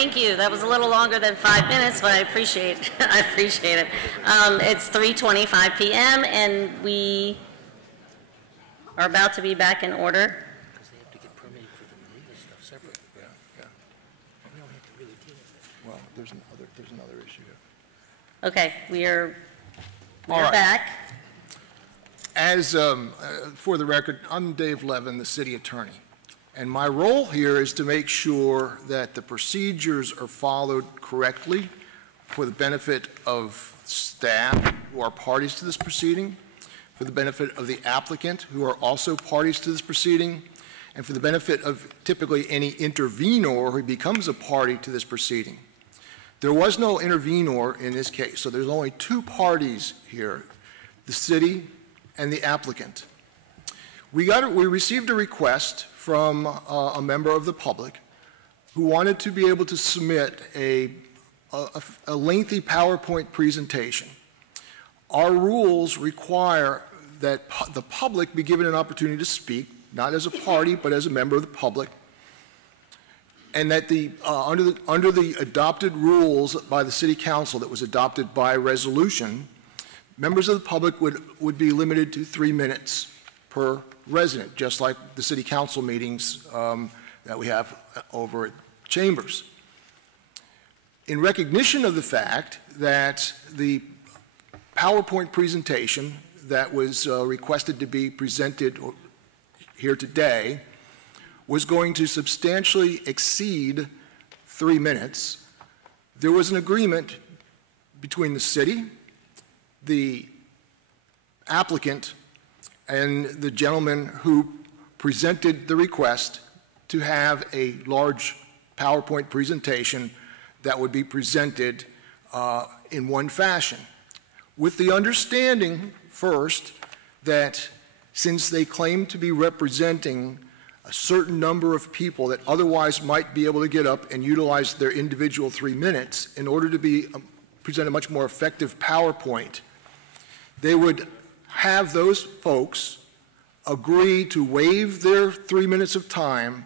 Thank you. That was a little longer than 5 minutes, but I appreciate it. I appreciate it. It's 3:25 p.m. and we are about to be back in order. Because they have to get permitted for the legal stuff separate. Yeah. We don't have to really deal with it. Well, there's another issue. Okay, we're right. back. As for the record, I'm Dave Levin, the city attorney, and my role here is to make sure that the procedures are followed correctly for the benefit of staff who are parties to this proceeding, for the benefit of the applicant who are also parties to this proceeding, and for the benefit of typically any intervenor who becomes a party to this proceeding. There was no intervenor in this case, so there's only two parties here, the city and the applicant. We received a request from a member of the public who wanted to be able to submit a lengthy PowerPoint presentation. Our rules require that the public be given an opportunity to speak, not as a party, but as a member of the public, and that under the adopted rules by the City Council that was adopted by resolution, members of the public would be limited to 3 minutes per resident, just like the City Council meetings that we have over at Chambers. In recognition of the fact that the PowerPoint presentation that was requested to be presented here today was going to substantially exceed 3 minutes, there was an agreement between the city, the applicant, and the gentleman who presented the request to have a large PowerPoint presentation that would be presented in one fashion, with the understanding first that since they claim to be representing a certain number of people that otherwise might be able to get up and utilize their individual 3 minutes in order to present a much more effective PowerPoint, they would have those folks agree to waive their 3 minutes of time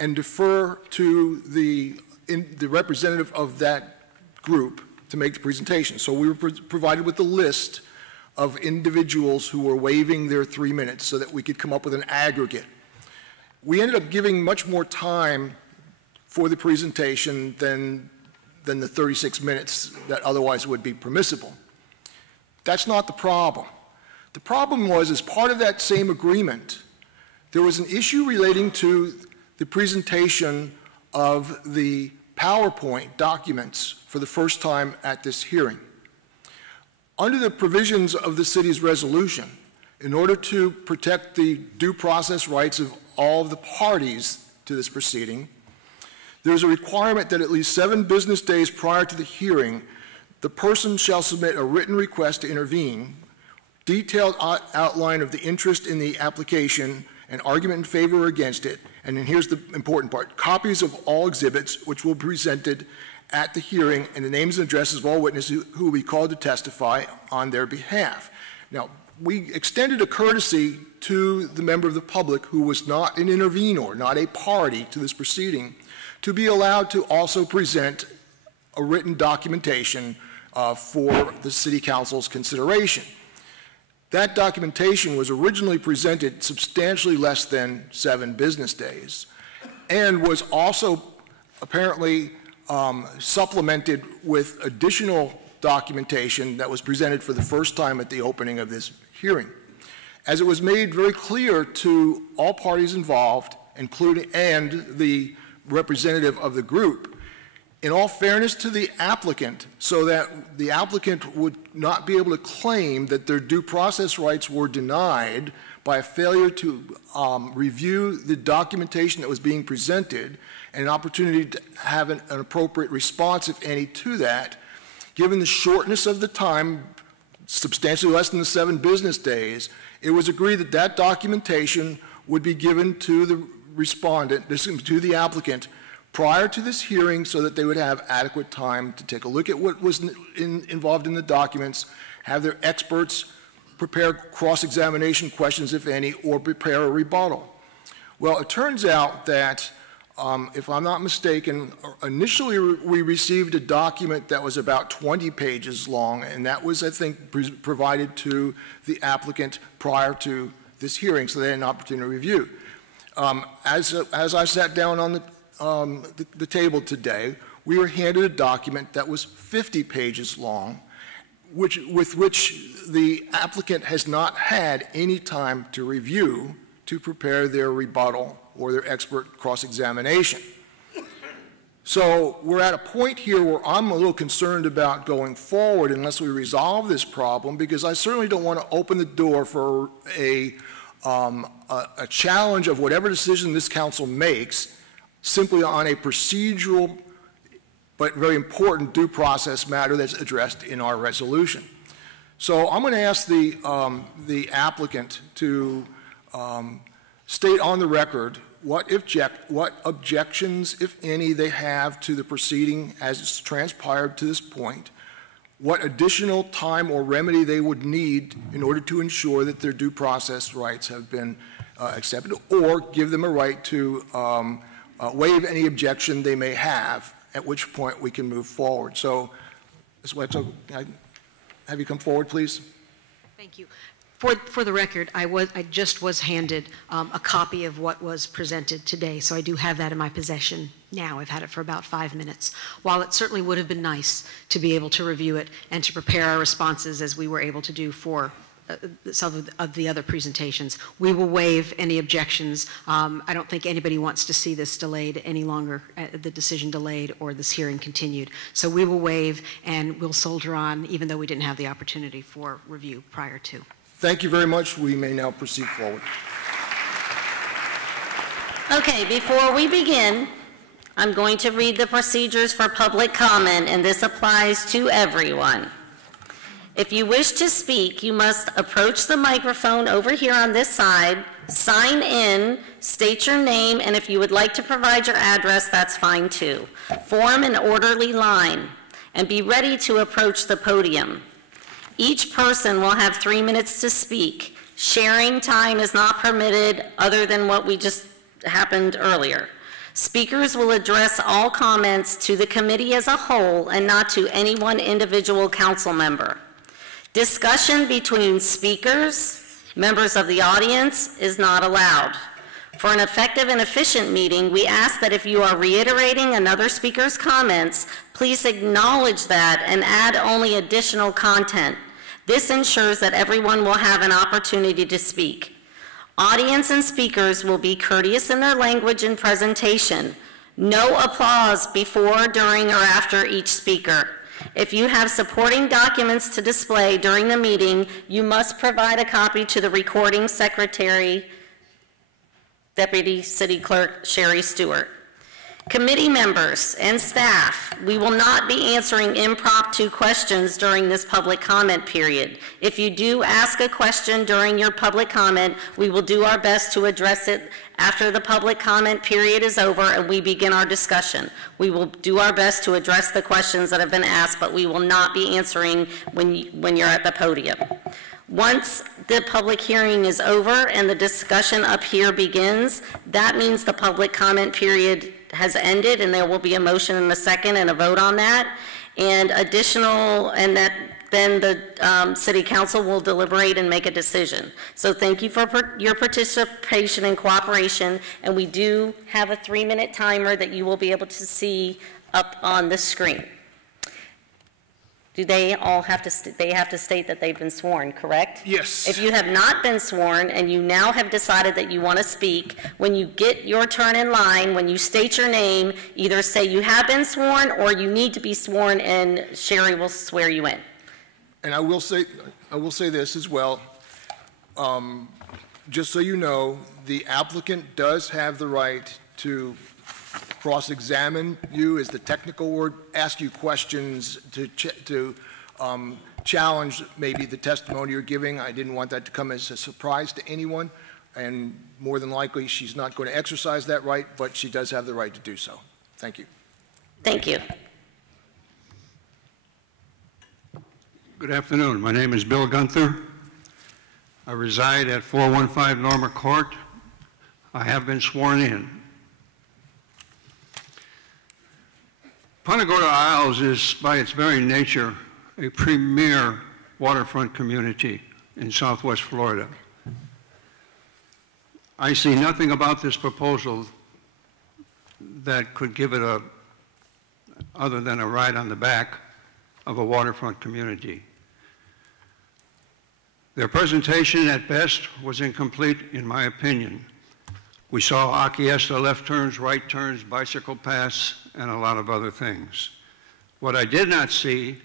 and defer to the representative of that group to make the presentation. So we were provided with a list of individuals who were waiving their 3 minutes so that we could come up with an aggregate. We ended up giving much more time for the presentation than the 36 minutes that otherwise would be permissible. That's not the problem. The problem was, as part of that same agreement, there was an issue relating to the presentation of the PowerPoint documents for the first time at this hearing. Under the provisions of the city's resolution, in order to protect the due process rights of all of the parties to this proceeding, there's a requirement that at least 7 business days prior to the hearing, the person shall submit a written request to intervene, detailed outline of the interest in the application, an argument in favor or against it, and then here's the important part, copies of all exhibits which will be presented at the hearing and the names and addresses of all witnesses who will be called to testify on their behalf. Now, we extended a courtesy to the member of the public who was not an intervenor, not a party to this proceeding, to be allowed to also present a written documentation for the City Council's consideration. That documentation was originally presented substantially less than 7 business days and was also apparently supplemented with additional documentation that was presented for the first time at the opening of this hearing. As it was made very clear to all parties involved, including and the representative of the group, in all fairness to the applicant, so that the applicant would not be able to claim that their due process rights were denied by a failure to review the documentation that was being presented and an opportunity to have an appropriate response, if any, to that, given the shortness of the time, substantially less than the 7 business days, it was agreed that that documentation would be given to the respondent, to the applicant, prior to this hearing so that they would have adequate time to take a look at what was involved in the documents, have their experts prepare cross-examination questions, if any, or prepare a rebuttal. Well, it turns out that If I'm not mistaken, initially we received a document that was about 20 pages long, and that was, I think, provided to the applicant prior to this hearing, so they had an opportunity to review. As I sat down on the table today, we were handed a document that was 50 pages long, with which the applicant has not had any time to review to prepare their rebuttal or their expert cross-examination. So we're at a point here where I'm a little concerned about going forward unless we resolve this problem, because I certainly don't want to open the door for a challenge of whatever decision this council makes simply on a procedural but very important due process matter that's addressed in our resolution. So I'm going to ask the applicant to state on the record what objections, if any, they have to the proceeding as it's transpired to this point, what additional time or remedy they would need in order to ensure that their due process rights have been accepted, or give them a right to waive any objection they may have, at which point we can move forward. So, Ms. Wetzel, can I have you come forward, please? Thank you. For the record, I just was handed a copy of what was presented today, so I do have that in my possession now. I've had it for about 5 minutes. While it certainly would have been nice to be able to review it and to prepare our responses as we were able to do for some of the other presentations, we will waive any objections. I don't think anybody wants to see this delayed any longer, the decision delayed or this hearing continued. So we will waive and we'll soldier on, even though we didn't have the opportunity for review prior to. Thank you very much. We may now proceed forward. Okay, before we begin, I'm going to read the procedures for public comment, and this applies to everyone. If you wish to speak, you must approach the microphone over here on this side, sign in, state your name, and if you would like to provide your address, that's fine too. Form an orderly line, and be ready to approach the podium. Each person will have 3 minutes to speak. Sharing time is not permitted other than what we just happened earlier. Speakers will address all comments to the committee as a whole and not to any one individual council member. Discussion between speakers, members of the audience, is not allowed. For an effective and efficient meeting, we ask that if you are reiterating another speaker's comments, please acknowledge that and add only additional content. This ensures that everyone will have an opportunity to speak. Audience and speakers will be courteous in their language and presentation. No applause before, during, or after each speaker. If you have supporting documents to display during the meeting, you must provide a copy to the recording secretary, Deputy City Clerk Sherry Stewart. Committee members and staff, we will not be answering impromptu questions during this public comment period. If you do ask a question during your public comment, we will do our best to address it after the public comment period is over and we begin our discussion. We will do our best to address the questions that have been asked, but we will not be answering when you're at the podium. Once the public hearing is over and the discussion up here begins, that means the public comment period has ended and there will be a motion and a second and a vote on that. And then the City Council will deliberate and make a decision. So thank you for your participation and cooperation, and we do have a 3-minute timer that you will be able to see up on the screen. Do they all have to, they have to state that they've been sworn, correct? Yes. If you have not been sworn and you now have decided that you want to speak, when you get your turn in line, when you state your name, either say you have been sworn or you need to be sworn and Sherry will swear you in. And I will say this as well. Just so you know, the applicant does have the right to cross-examine you, is the technical word, ask you questions to challenge maybe the testimony you're giving. I didn't want that to come as a surprise to anyone, and more than likely she's not going to exercise that right, but she does have the right to do so. Thank you. Thank you. Good afternoon. My name is Bill Gunther. I reside at 415 Norma Court. I have been sworn in. Punta Gorda Isles is, by its very nature, a premier waterfront community in Southwest Florida. I see nothing about this proposal that could give it other than a ride on the back of a waterfront community. Their presentation at best was incomplete, in my opinion. We saw Aquiesta left turns, right turns, bicycle paths, and a lot of other things. What I did not see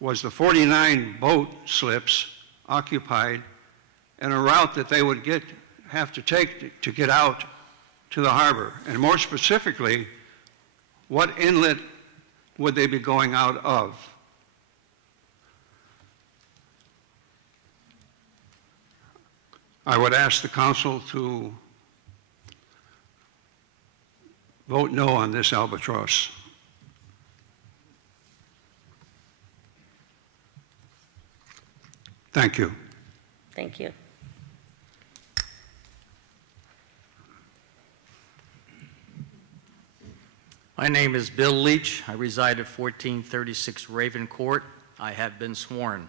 was the 49 boat slips occupied and a route that they would have to take to get out to the harbor. And more specifically, what inlet would they be going out of? I would ask the council to vote no on this albatross. Thank you. Thank you. My name is Bill Leach. I reside at 1436 Raven Court. I have been sworn.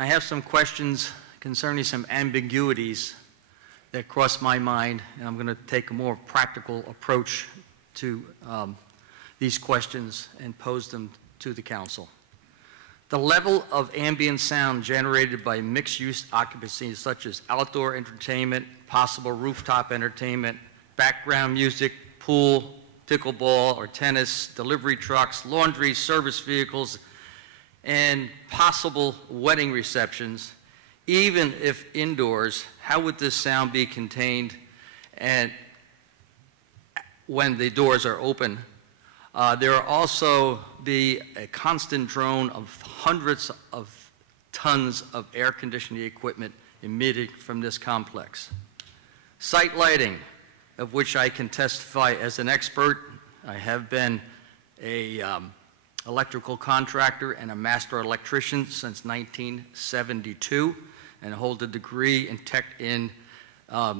I have some questions concerning some ambiguities that cross my mind, and I'm going to take a more practical approach to these questions and pose them to the council. The level of ambient sound generated by mixed-use occupancies such as outdoor entertainment, possible rooftop entertainment, background music, pool, pickleball or tennis, delivery trucks, laundry, service vehicles, and possible wedding receptions, even if indoors, how would this sound be contained and when the doors are open? There will also be a constant drone of hundreds of tons of air conditioning equipment emitted from this complex. Site lighting, of which I can testify as an expert. I have been a electrical contractor and a master electrician since 1972 and hold a degree in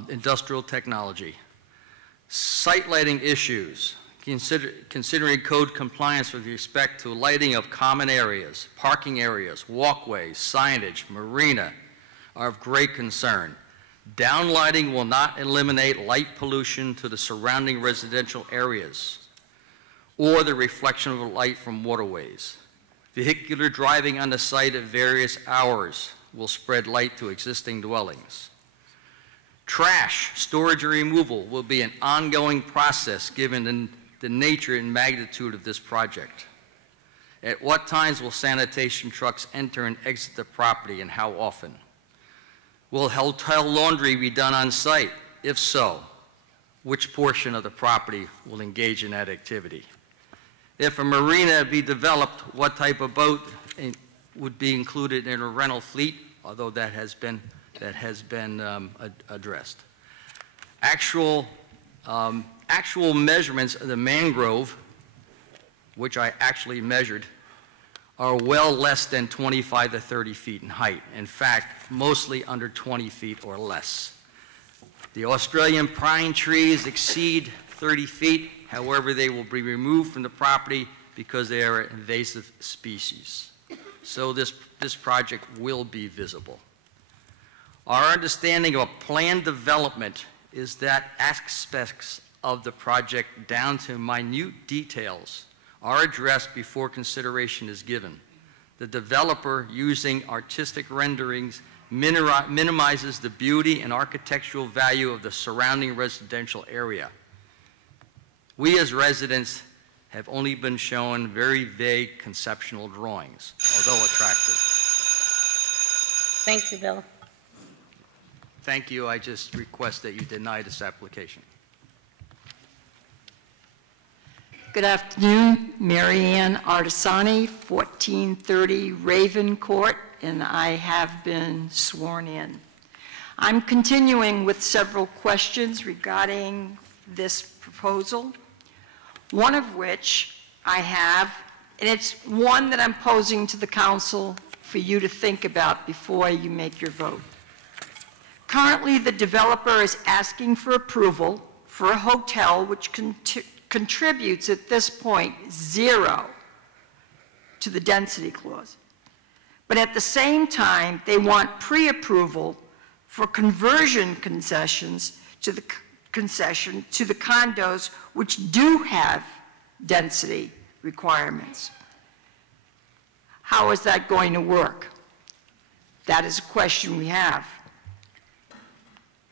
industrial technology. Site lighting issues, considering code compliance with respect to lighting of common areas, parking areas, walkways, signage, marina, are of great concern. Downlighting will not eliminate light pollution to the surrounding residential areas or the reflection of light from waterways. Vehicular driving on the site at various hours will spread light to existing dwellings. Trash storage and removal will be an ongoing process given the nature and magnitude of this project. At what times will sanitation trucks enter and exit the property and how often? Will hotel laundry be done on site? If so, which portion of the property will engage in that activity? If a marina be developed, what type of boat would be included in a rental fleet, although that has been addressed. Actual measurements of the mangrove, which I actually measured, are well less than 25 to 30 feet in height. In fact, mostly under 20 feet or less. The Australian pine trees exceed 30 feet. However, they will be removed from the property because they are an invasive species. So this project will be visible. Our understanding of planned development is that aspects of the project down to minute details are addressed before consideration is given. The developer, using artistic renderings, minimizes the beauty and architectural value of the surrounding residential area. We as residents have only been shown very vague conceptual drawings, although attractive. Thank you, Bill. Thank you. I just request that you deny this application. Good afternoon, Mary Ann Artisani, 1430 Raven Court, and I have been sworn in. I'm continuing with several questions regarding this proposal, one of which I have, and it's one that I'm posing to the council for you to think about before you make your vote. Currently, the developer is asking for approval for a hotel which contributes at this point 0 to the density clause. But at the same time, they want pre-approval for conversion concessions to the condos which do have density requirements. How is that going to work? That is a question we have.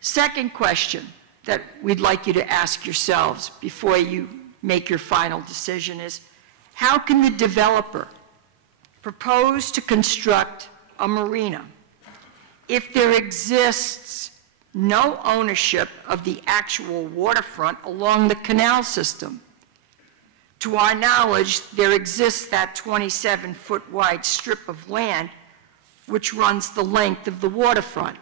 Second question that we'd like you to ask yourselves before you make your final decision is, how can the developer propose to construct a marina if there exists no ownership of the actual waterfront along the canal system? To our knowledge, there exists that 27-foot wide strip of land which runs the length of the waterfront,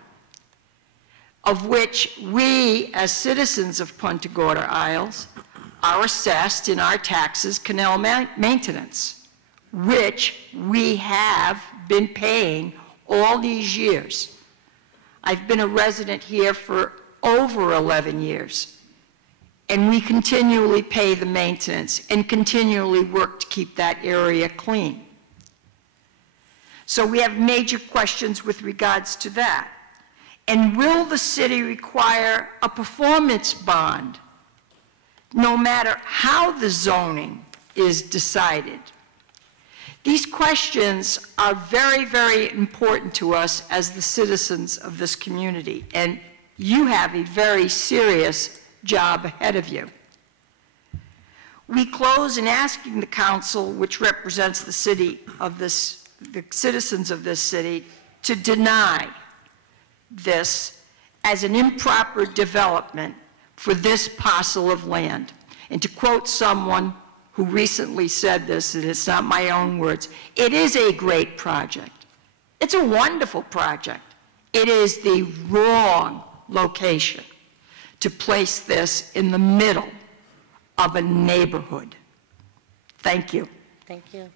of which we, as citizens of Punta Gorda Isles, are assessed in our taxes canal maintenance, which we have been paying all these years. I've been a resident here for over 11 years, and we continually pay the maintenance and continually work to keep that area clean. So we have major questions with regards to that. And will the city require a performance bond, no matter how the zoning is decided? These questions are very, very important to us as the citizens of this community, and you have a very serious job ahead of you. We close in asking the council, which represents the citizens of this city, to deny this as an improper development for this parcel of land. And to quote someone who recently said this, and it's not my own words, it is a great project. It's a wonderful project. It is the wrong location to place this in the middle of a neighborhood. Thank you. Thank you.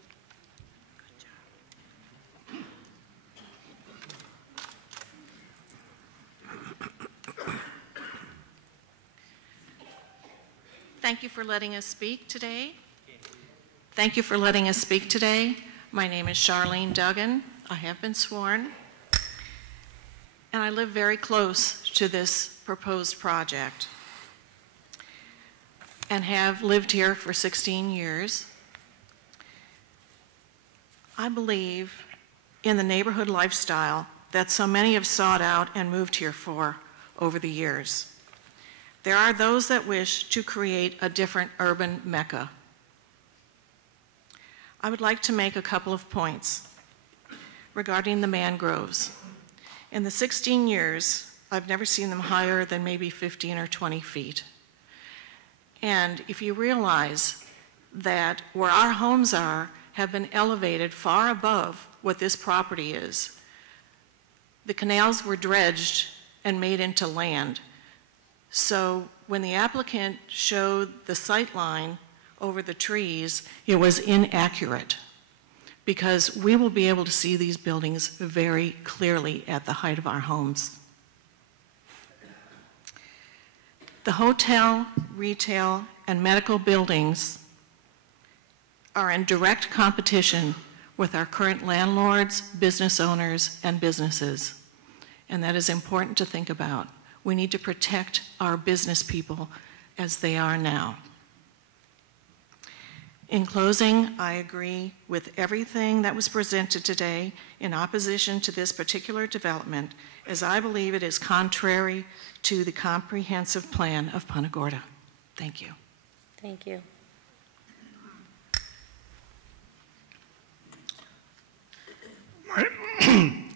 Thank you for letting us speak today. Thank you for letting us speak today. My name is Charlene Duggan. I have been sworn, and I live very close to this proposed project and have lived here for 16 years. I believe in the neighborhood lifestyle that so many have sought out and moved here for over the years. There are those that wish to create a different urban mecca. I would like to make a couple of points regarding the mangroves. In the 16 years, I've never seen them higher than maybe 15 or 20 feet. And if you realize that where our homes are have been elevated far above what this property is, the canals were dredged and made into land. So when the applicant showed the sight line over the trees, it was inaccurate, because we will be able to see these buildings very clearly at the height of our homes. The hotel, retail, and medical buildings are in direct competition with our current landlords, business owners, and businesses, and that is important to think about. We need to protect our business people as they are now. In closing, I agree with everything that was presented today in opposition to this particular development, as I believe it is contrary to the comprehensive plan of Punta Gorda. Thank you. Thank you.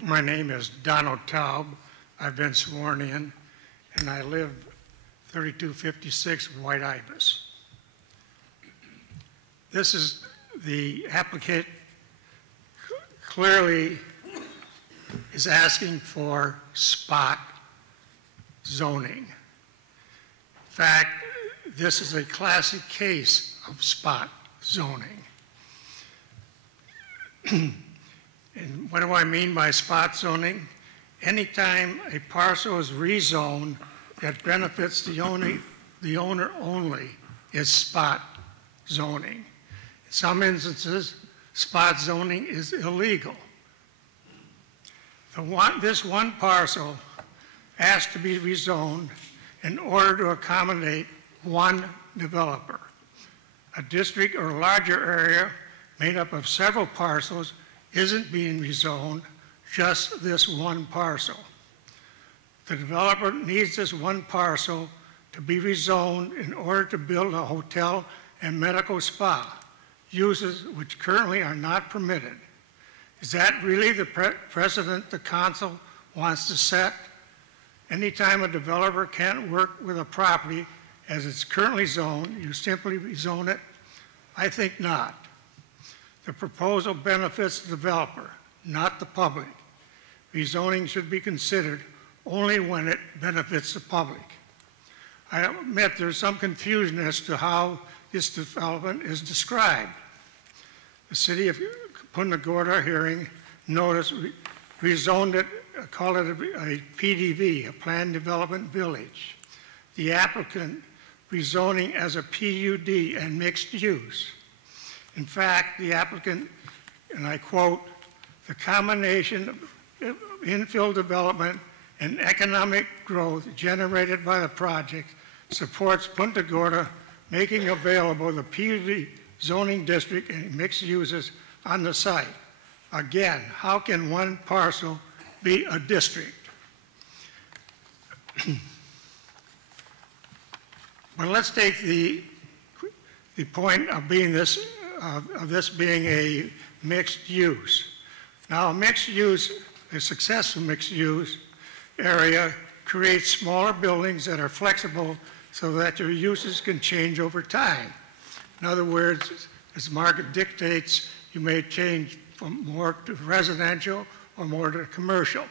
My name is Donald Taub. I've been sworn in, and I live 3256 White Ibis. This is the applicant clearly is asking for spot zoning. In fact, this is a classic case of spot zoning. And what do I mean by spot zoning? Anytime a parcel is rezoned that benefits the the owner only is spot zoning. In some instances, spot zoning is illegal. This one parcel has to be rezoned in order to accommodate one developer. A district or larger area made up of several parcels isn't being rezoned, just this one parcel. The developer needs this one parcel to be rezoned in order to build a hotel and medical spa, uses which currently are not permitted. Is that really the precedent the council wants to set? Anytime a developer can't work with a property as it's currently zoned, you simply rezone it? I think not. The proposal benefits the developer, not the public. Rezoning should be considered only when it benefits the public. I admit there's some confusion as to how this development is described. The city of Punta Gorda hearing notice rezoned it, called it a PDV, a planned development village. The applicant rezoning as a PUD and mixed use. In fact, the applicant, and I quote, the combination of infill development and economic growth generated by the project supports Punta Gorda making available the PUD zoning district and mixed uses on the site. Again, how can one parcel be a district? But let's take the point of being this being a mixed use. Now, a mixed use, a successful mixed use area creates smaller buildings that are flexible so that their uses can change over time. In other words, as the market dictates, you may change from more to residential or more to commercial.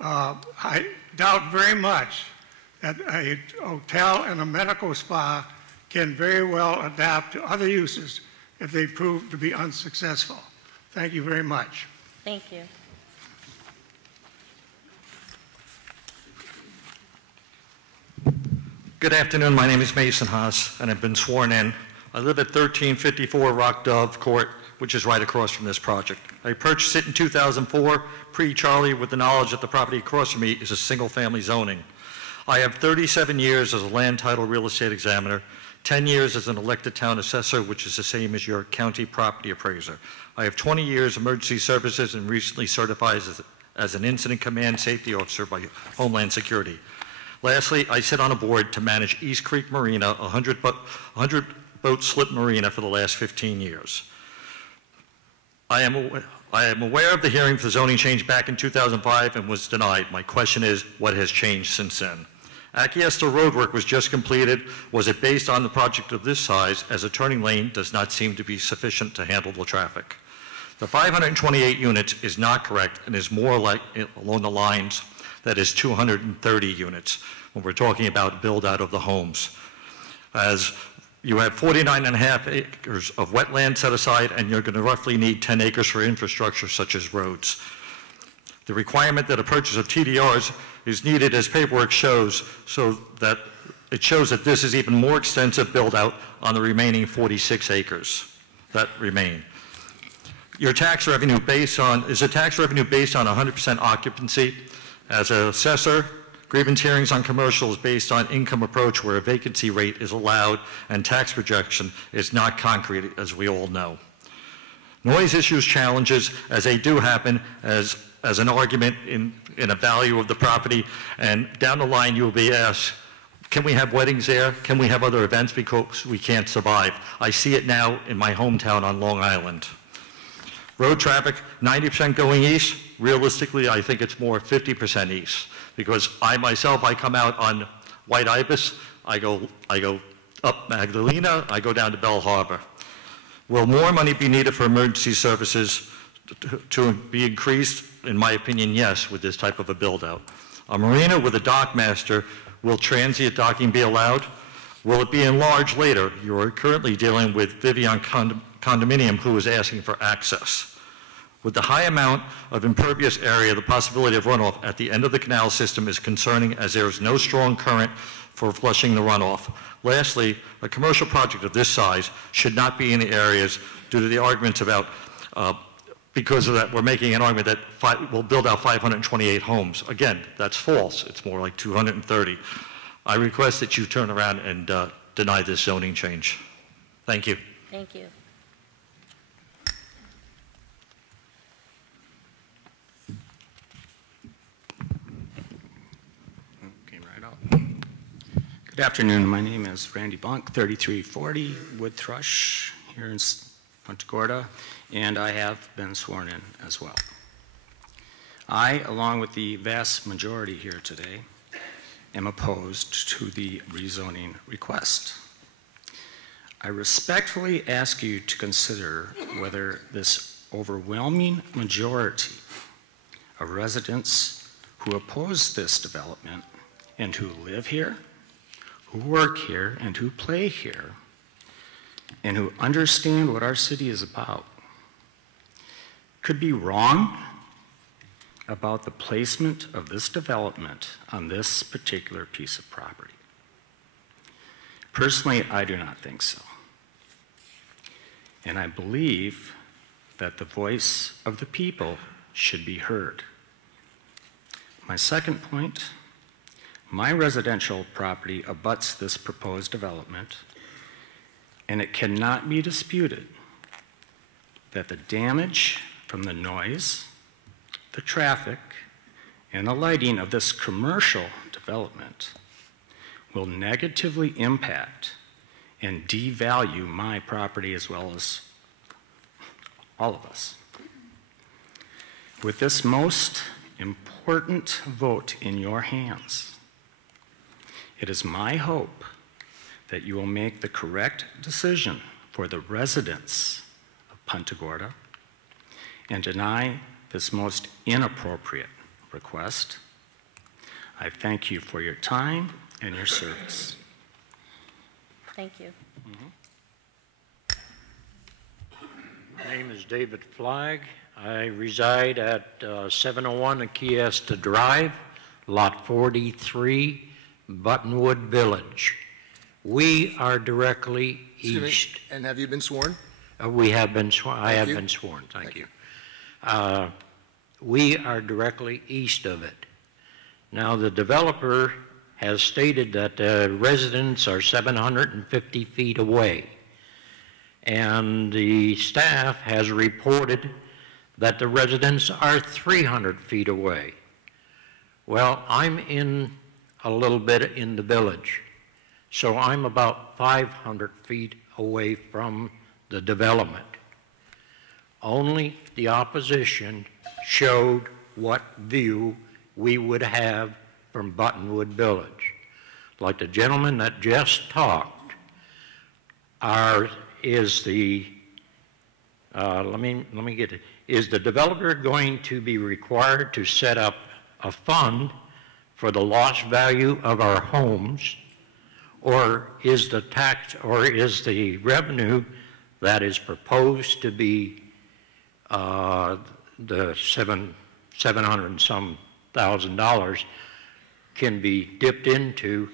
I doubt very much that a hotel and a medical spa can very well adapt to other uses if they prove to be unsuccessful. Thank you very much. Thank you. Good afternoon. My name is Mason Haas, and I've been sworn in. I live at 1354 Rock Dove Court, which is right across from this project. I purchased it in 2004, pre-Charlie, with the knowledge that the property across from me is a single-family zoning. I have 37 years as a land title real estate examiner, 10 years as an elected town assessor, which is the same as your county property appraiser. I have 20 years emergency services and recently certified as an incident command safety officer by Homeland Security. Lastly, I sit on a board to manage East Creek Marina, a 100-boat slip marina for the last 15 years. I am aware of the hearing for the zoning change back in 2005 and was denied. My question is, what has changed since then? Akiesta roadwork was just completed. Was it based on the project of this size, as a turning lane does not seem to be sufficient to handle the traffic? The 528 units is not correct and is more like along the lines that is 230 units when we're talking about build out of the homes. As you have 49.5 acres of wetland set aside, and you're going to roughly need 10 acres for infrastructure such as roads. The requirement that a purchase of TDRs is needed, as paperwork shows, so that it shows that this is even more extensive build out on the remaining 46 acres that remain. Your tax revenue is a tax revenue based on 100% occupancy. As an assessor, grievance hearings on commercial is based on income approach where a vacancy rate is allowed and tax projection is not concrete, as we all know. Noise issues challenges, as they do happen, as an argument in a value of the property, and down the line you will be asked, can we have weddings there? Can we have other events because we can't survive? I see it now in my hometown on Long Island. Road traffic, 90% going east. Realistically, I think it's more 50% east because I come out on White Ibis, I go up Magdalena, I go down to Bell Harbor. Will more money be needed for emergency services to be increased? In my opinion, yes, with this type of a build out. A marina with a dock master, will transient docking be allowed? Will it be enlarged later? You are currently dealing with Vivian Condominium, who is asking for access. With the high amount of impervious area, the possibility of runoff at the end of the canal system is concerning, as there is no strong current for flushing the runoff. Lastly, a commercial project of this size should not be in the areas due to the arguments about, because of that, we're making an argument that we'll build out 528 homes. Again, that's false. It's more like 230. I request that you turn around and deny this zoning change. Thank you. Thank you. Came right out. Good afternoon. My name is Randy Bunk, 3340 Wood Thrush here in Punta Gorda, and I have been sworn in as well. I, along with the vast majority here today, am opposed to the rezoning request. I respectfully ask you to consider whether this overwhelming majority of residents who oppose this development and who live here, who work here, and who play here, and who understand what our city is about, could be wrong about the placement of this development on this particular piece of property. Personally, I do not think so. And I believe that the voice of the people should be heard. My second point, my residential property abuts this proposed development, and it cannot be disputed that the damage from the noise, the traffic, and the lighting of this commercial development will negatively impact and devalue my property as well as all of us. With this most important vote in your hands, it is my hope that you will make the correct decision for the residents of Punta Gorda and deny this most inappropriate request. I thank you for your time and your service. Thank you. My name is David Flagg. I reside at 701 Akiesta Drive, Lot 43, Buttonwood Village. We are directly east. And have you been sworn? We have been sworn. I have been sworn. Thank you. We are directly east of it. Now, the developer has stated that the residents are 750 feet away, and the staff has reported that the residents are 300 feet away. Well, I'm in a little bit in the village, so I'm about 500 feet away from the development. Only the opposition showed what view we would have from Buttonwood Village. Like the gentleman that just talked, is the developer going to be required to set up a fund for the lost value of our homes, or is the revenue that is proposed to be the $700 and some $1,000 can be dipped into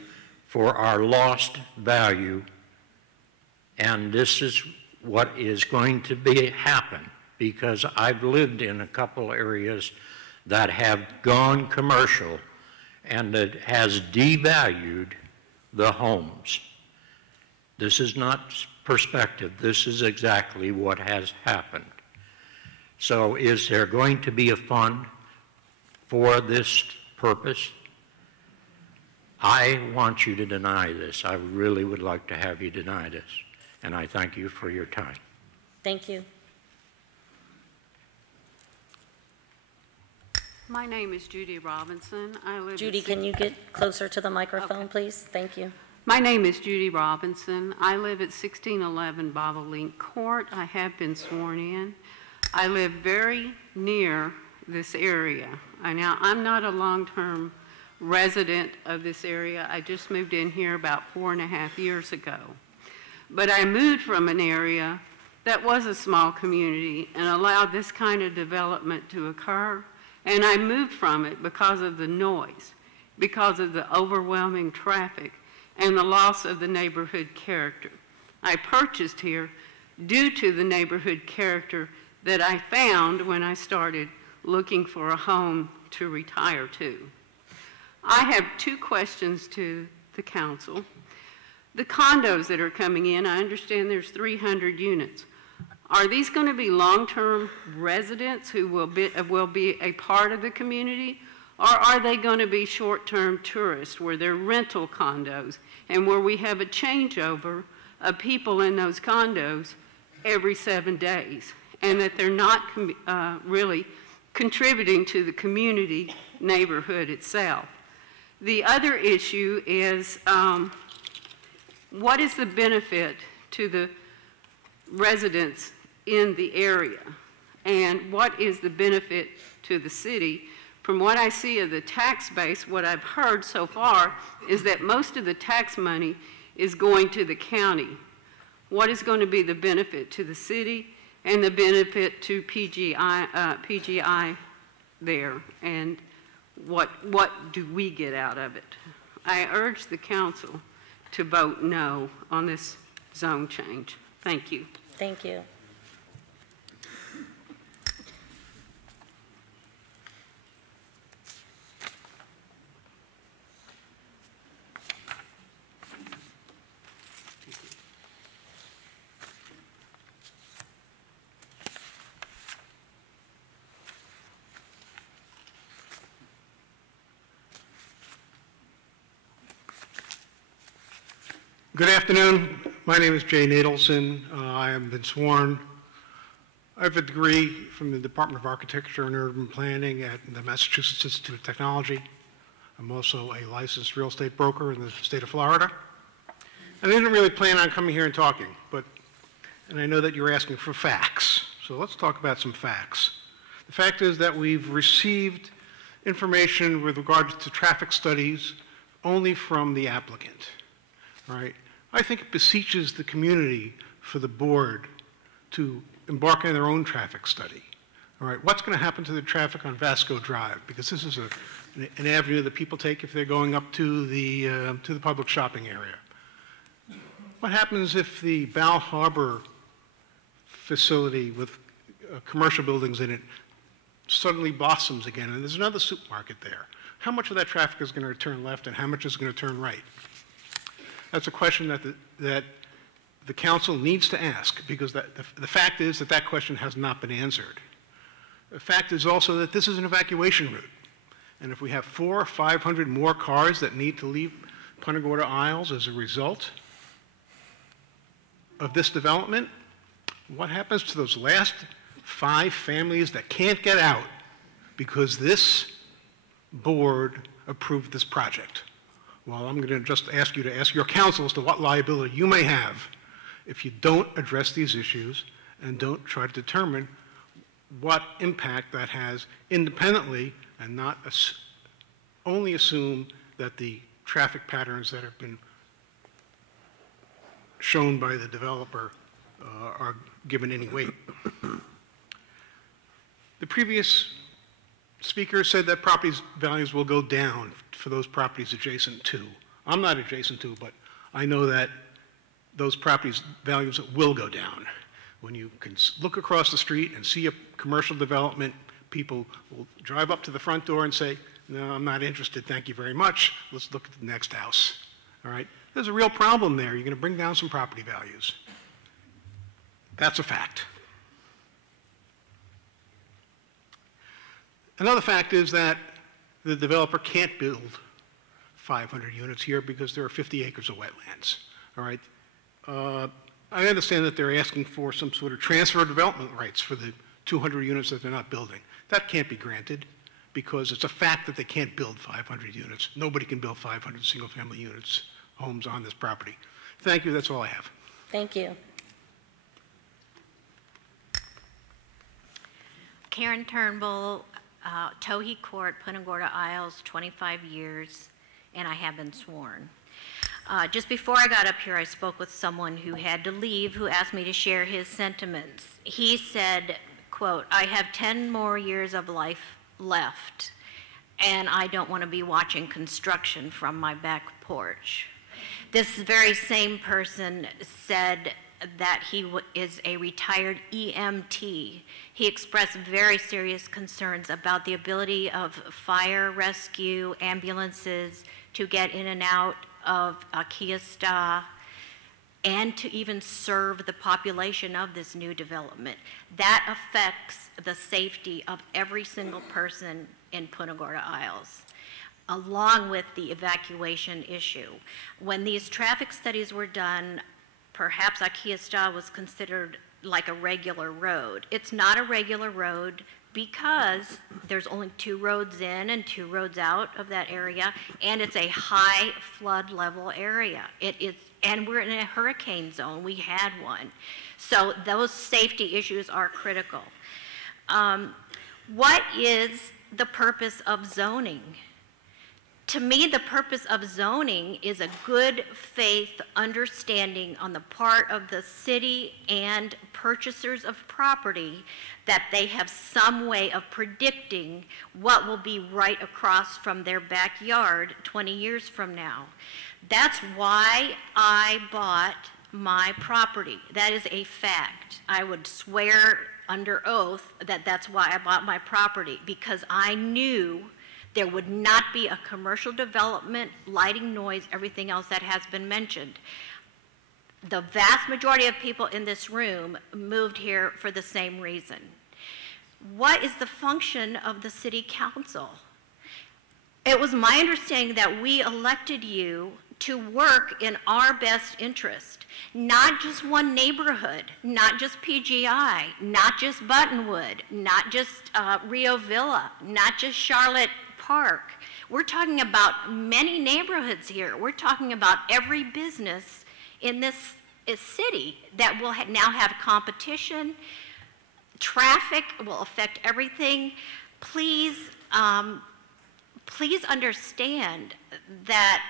for our lost value? And this is what is going to happen, because I've lived in a couple areas that have gone commercial and it has devalued the homes. This is not perspective. This is exactly what has happened. So is there going to be a fund for this purpose? I want you to deny this. I really would like to have you deny this. And I thank you for your time. Thank you. My name is Judy Robinson. I live Judy, can you get closer to the microphone, please? Thank you. My name is Judy Robinson. I live at 1611 Bobolink Court. I have been sworn in. I live very near this area. Now, I'm not a long-term resident of this area. I just moved in here about 4.5 years ago. But I moved from an area that was a small community and allowed this kind of development to occur. And I moved from it because of the noise, because of the overwhelming traffic, and the loss of the neighborhood character. I purchased here due to the neighborhood character that I found when I started looking for a home to retire to. I have two questions to the council. The condos that are coming in, I understand there's 300 units. Are these going to be long-term residents who will be a part of the community, or are they going to be short-term tourists where they're rental condos and where we have a changeover of people in those condos every 7 days, and that they're not really contributing to the community neighborhood itself? The other issue is what is the benefit to the residents in the area, and what is the benefit to the city? From what I see of the tax base, what I've heard so far is that most of the tax money is going to the county. What is going to be the benefit to the city and the benefit to PGI there, and what do we get out of it? I urge the council to vote no on this zone change. Thank you. Thank you. Good afternoon. My name is Jay Nadelson. I have been sworn. I have a degree from the Department of Architecture and Urban Planning at the Massachusetts Institute of Technology. I'm also a licensed real estate broker in the state of Florida. I didn't really plan on coming here and talking, and I know that you're asking for facts, so let's talk about some facts. The fact is that we've received information with regards to traffic studies only from the applicant, right? I think it beseeches the community for the board to embark on their own traffic study. All right, what's going to happen to the traffic on Vasco Drive? Because this is an avenue that people take if they're going up to the public shopping area. What happens if the Bal Harbor facility with commercial buildings in it suddenly blossoms again and there's another supermarket there? How much of that traffic is going to turn left and how much is going to turn right? That's a question that the council needs to ask, because the fact is that that question has not been answered. The fact is also that this is an evacuation route. And if we have 400 or 500 more cars that need to leave Punta Gorda Isles as a result of this development, what happens to those last 5 families that can't get out because this board approved this project? Well, I'm going to just ask you to ask your council as to what liability you may have if you don't address these issues and don't try to determine what impact that has independently, and not only assume that the traffic patterns that have been shown by the developer are given any weight. The previous speaker said that property values will go down for those properties adjacent to. I'm not adjacent to, but I know that those properties values will go down. When you can look across the street and see a commercial development, people will drive up to the front door and say, no, I'm not interested, thank you very much. Let's look at the next house, all right? There's a real problem there. You're going to bring down some property values. That's a fact. Another fact is that the developer can't build 500 units here because there are 50 acres of wetlands, all right? I understand that they're asking for some sort of transfer of development rights for the 200 units that they're not building. That can't be granted because it's a fact that they can't build 500 units. Nobody can build 500 single-family units, homes on this property. Thank you, that's all I have. Thank you. Karen Turnbull, Towhee Court, Punta Gorda Isles, 25 years, and I have been sworn. Just before I got up here, I spoke with someone who had to leave, who asked me to share his sentiments. He said, quote, I have 10 more years of life left, and I don't want to be watching construction from my back porch. This very same person said that he is a retired EMT. He expressed very serious concerns about the ability of fire, rescue, ambulances to get in and out of Akiesta and to even serve the population of this new development. That affects the safety of every single person in Punta Gorda Isles, along with the evacuation issue. When these traffic studies were done, perhaps Akiesta was considered like a regular road. It's not a regular road because there's only 2 roads in and 2 roads out of that area, and it's a high flood level area. And we're in a hurricane zone. We had one. So those safety issues are critical. What is the purpose of zoning? To me, the purpose of zoning is a good faith understanding on the part of the city and purchasers of property that they have some way of predicting what will be right across from their backyard 20 years from now. That's why I bought my property. That is a fact. I would swear under oath that that's why I bought my property, because I knew there would not be a commercial development, lighting, noise, everything else that has been mentioned. The vast majority of people in this room moved here for the same reason. What is the function of the city council? It was my understanding that we elected you to work in our best interest, not just one neighborhood, not just PGI, not just Buttonwood, not just Rio Villa, not just Charlotte Park. We're talking about many neighborhoods here. We're talking about every business in this city that will now have competition. Traffic will affect everything. Please, please understand that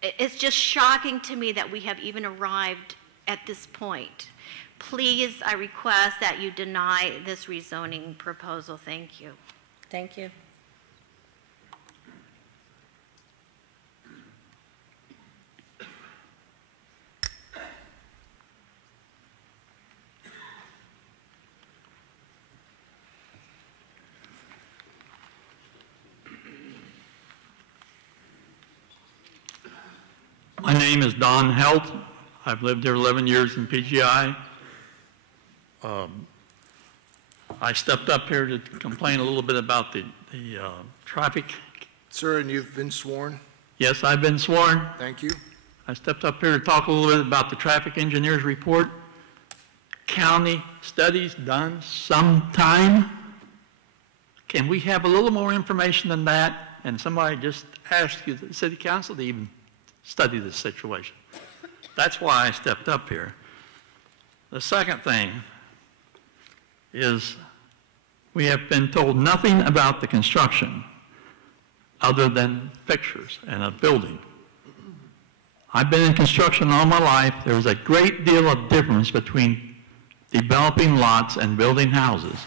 it's just shocking to me that we have even arrived at this point. Please, I request that you deny this rezoning proposal. Thank you. Thank you. My name is Don Helt. I've lived here 11 years in PGI. I stepped up here to complain a little bit about the traffic. Sir, and you've been sworn? Yes, I've been sworn. Thank you. I stepped up here to talk a little bit about the traffic engineer's report. County studies done sometime. Can we have a little more information than that? And somebody just asked you, the city council, to even study this situation. That's why I stepped up here. The second thing is we have been told nothing about the construction other than pictures and a building. I've been in construction all my life. There's a great deal of difference between developing lots and building houses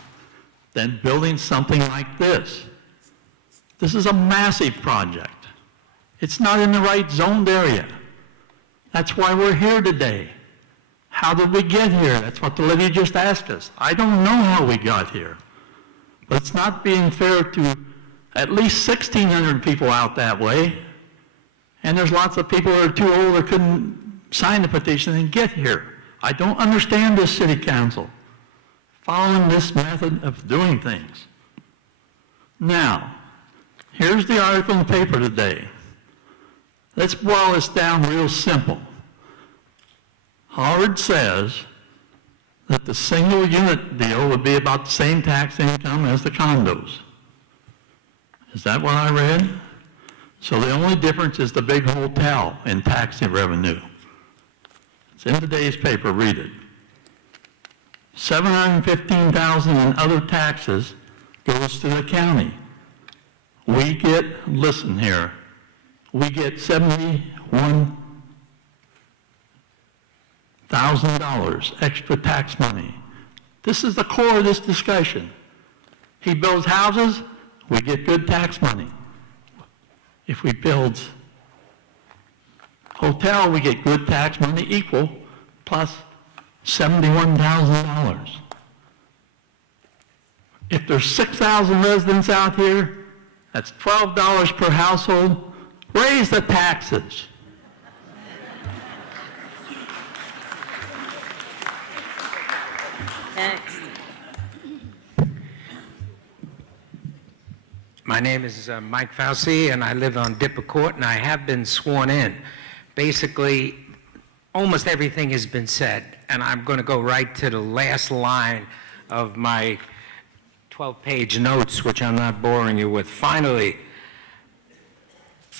than building something like this. This is a massive project. It's not in the right zoned area. That's why we're here today. How did we get here? That's what the lady just asked us. I don't know how we got here. But it's not being fair to at least 1,600 people out that way. And there's lots of people that are too old or couldn't sign the petition and get here. I don't understand this city council following this method of doing things. Now, here's the article in the paper today. Let's boil this down real simple. Howard says that the single unit deal would be about the same tax income as the condos. Is that what I read? So the only difference is the big hotel in tax revenue. It's in today's paper, read it. $715,000 in other taxes goes to the county. We get, listen here, we get $71,000 extra tax money. This is the core of this discussion. He builds houses, we get good tax money. If we build Hotel, we get good tax money equal, plus $71,000. If there's 6,000 residents out here, that's $12 per household. Raise the taxes. Next. My name is Mike Fauci, and I live on Dipper Court, and I have been sworn in. Basically, almost everything has been said, and I'm going to go right to the last line of my 12-page notes, which I'm not boring you with. Finally,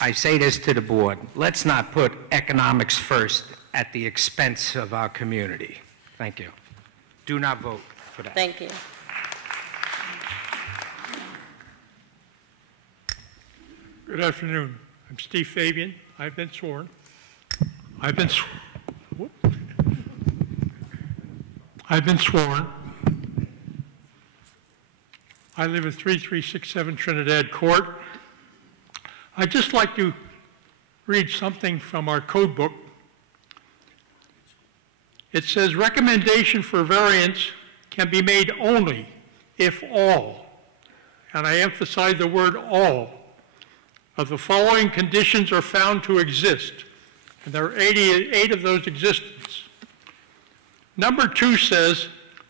I say this to the board: let's not put economics first at the expense of our community. Thank you. Do not vote for that. Thank you. Good afternoon. I'm Steve Fabian. I've been sworn. I've been sworn. I live at 3367 Trinidad Court. I'd just like to read something from our code book. It says, recommendation for variance can be made only if all, and I emphasize the word all, of the following conditions are found to exist. And there are 88 of those existence. Number 2 says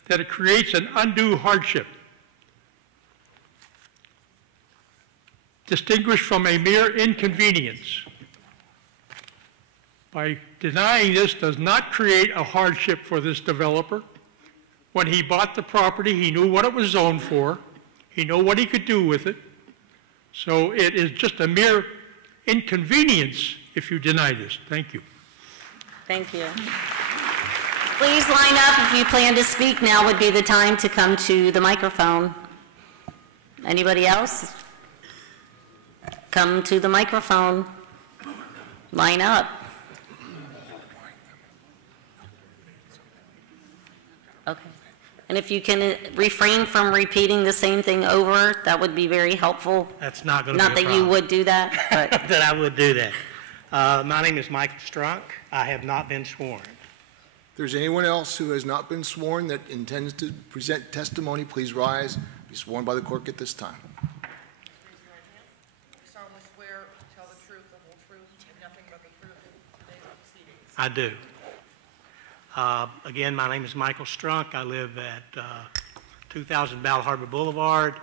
that it creates an undue hardship, distinguished from a mere inconvenience. By denying this does not create a hardship for this developer. When he bought the property, he knew what it was zoned for. He knew what he could do with it. So it is just a mere inconvenience if you deny this. Thank you. Thank you. Please line up if you plan to speak. Now would be the time to come to the microphone. Anybody else? Come to the microphone. Line up. Okay. And if you can refrain from repeating the same thing over, that would be very helpful. That's not going to be a Not that problem. you would do that, but. That I would do that. My name is Michael Strunk. I have not been sworn. If there's anyone else who has not been sworn that intends to present testimony, please rise, be sworn by the clerk at this time. I do. Again, my name is Michael Strunk. I live at 2000 Bal Harbor Boulevard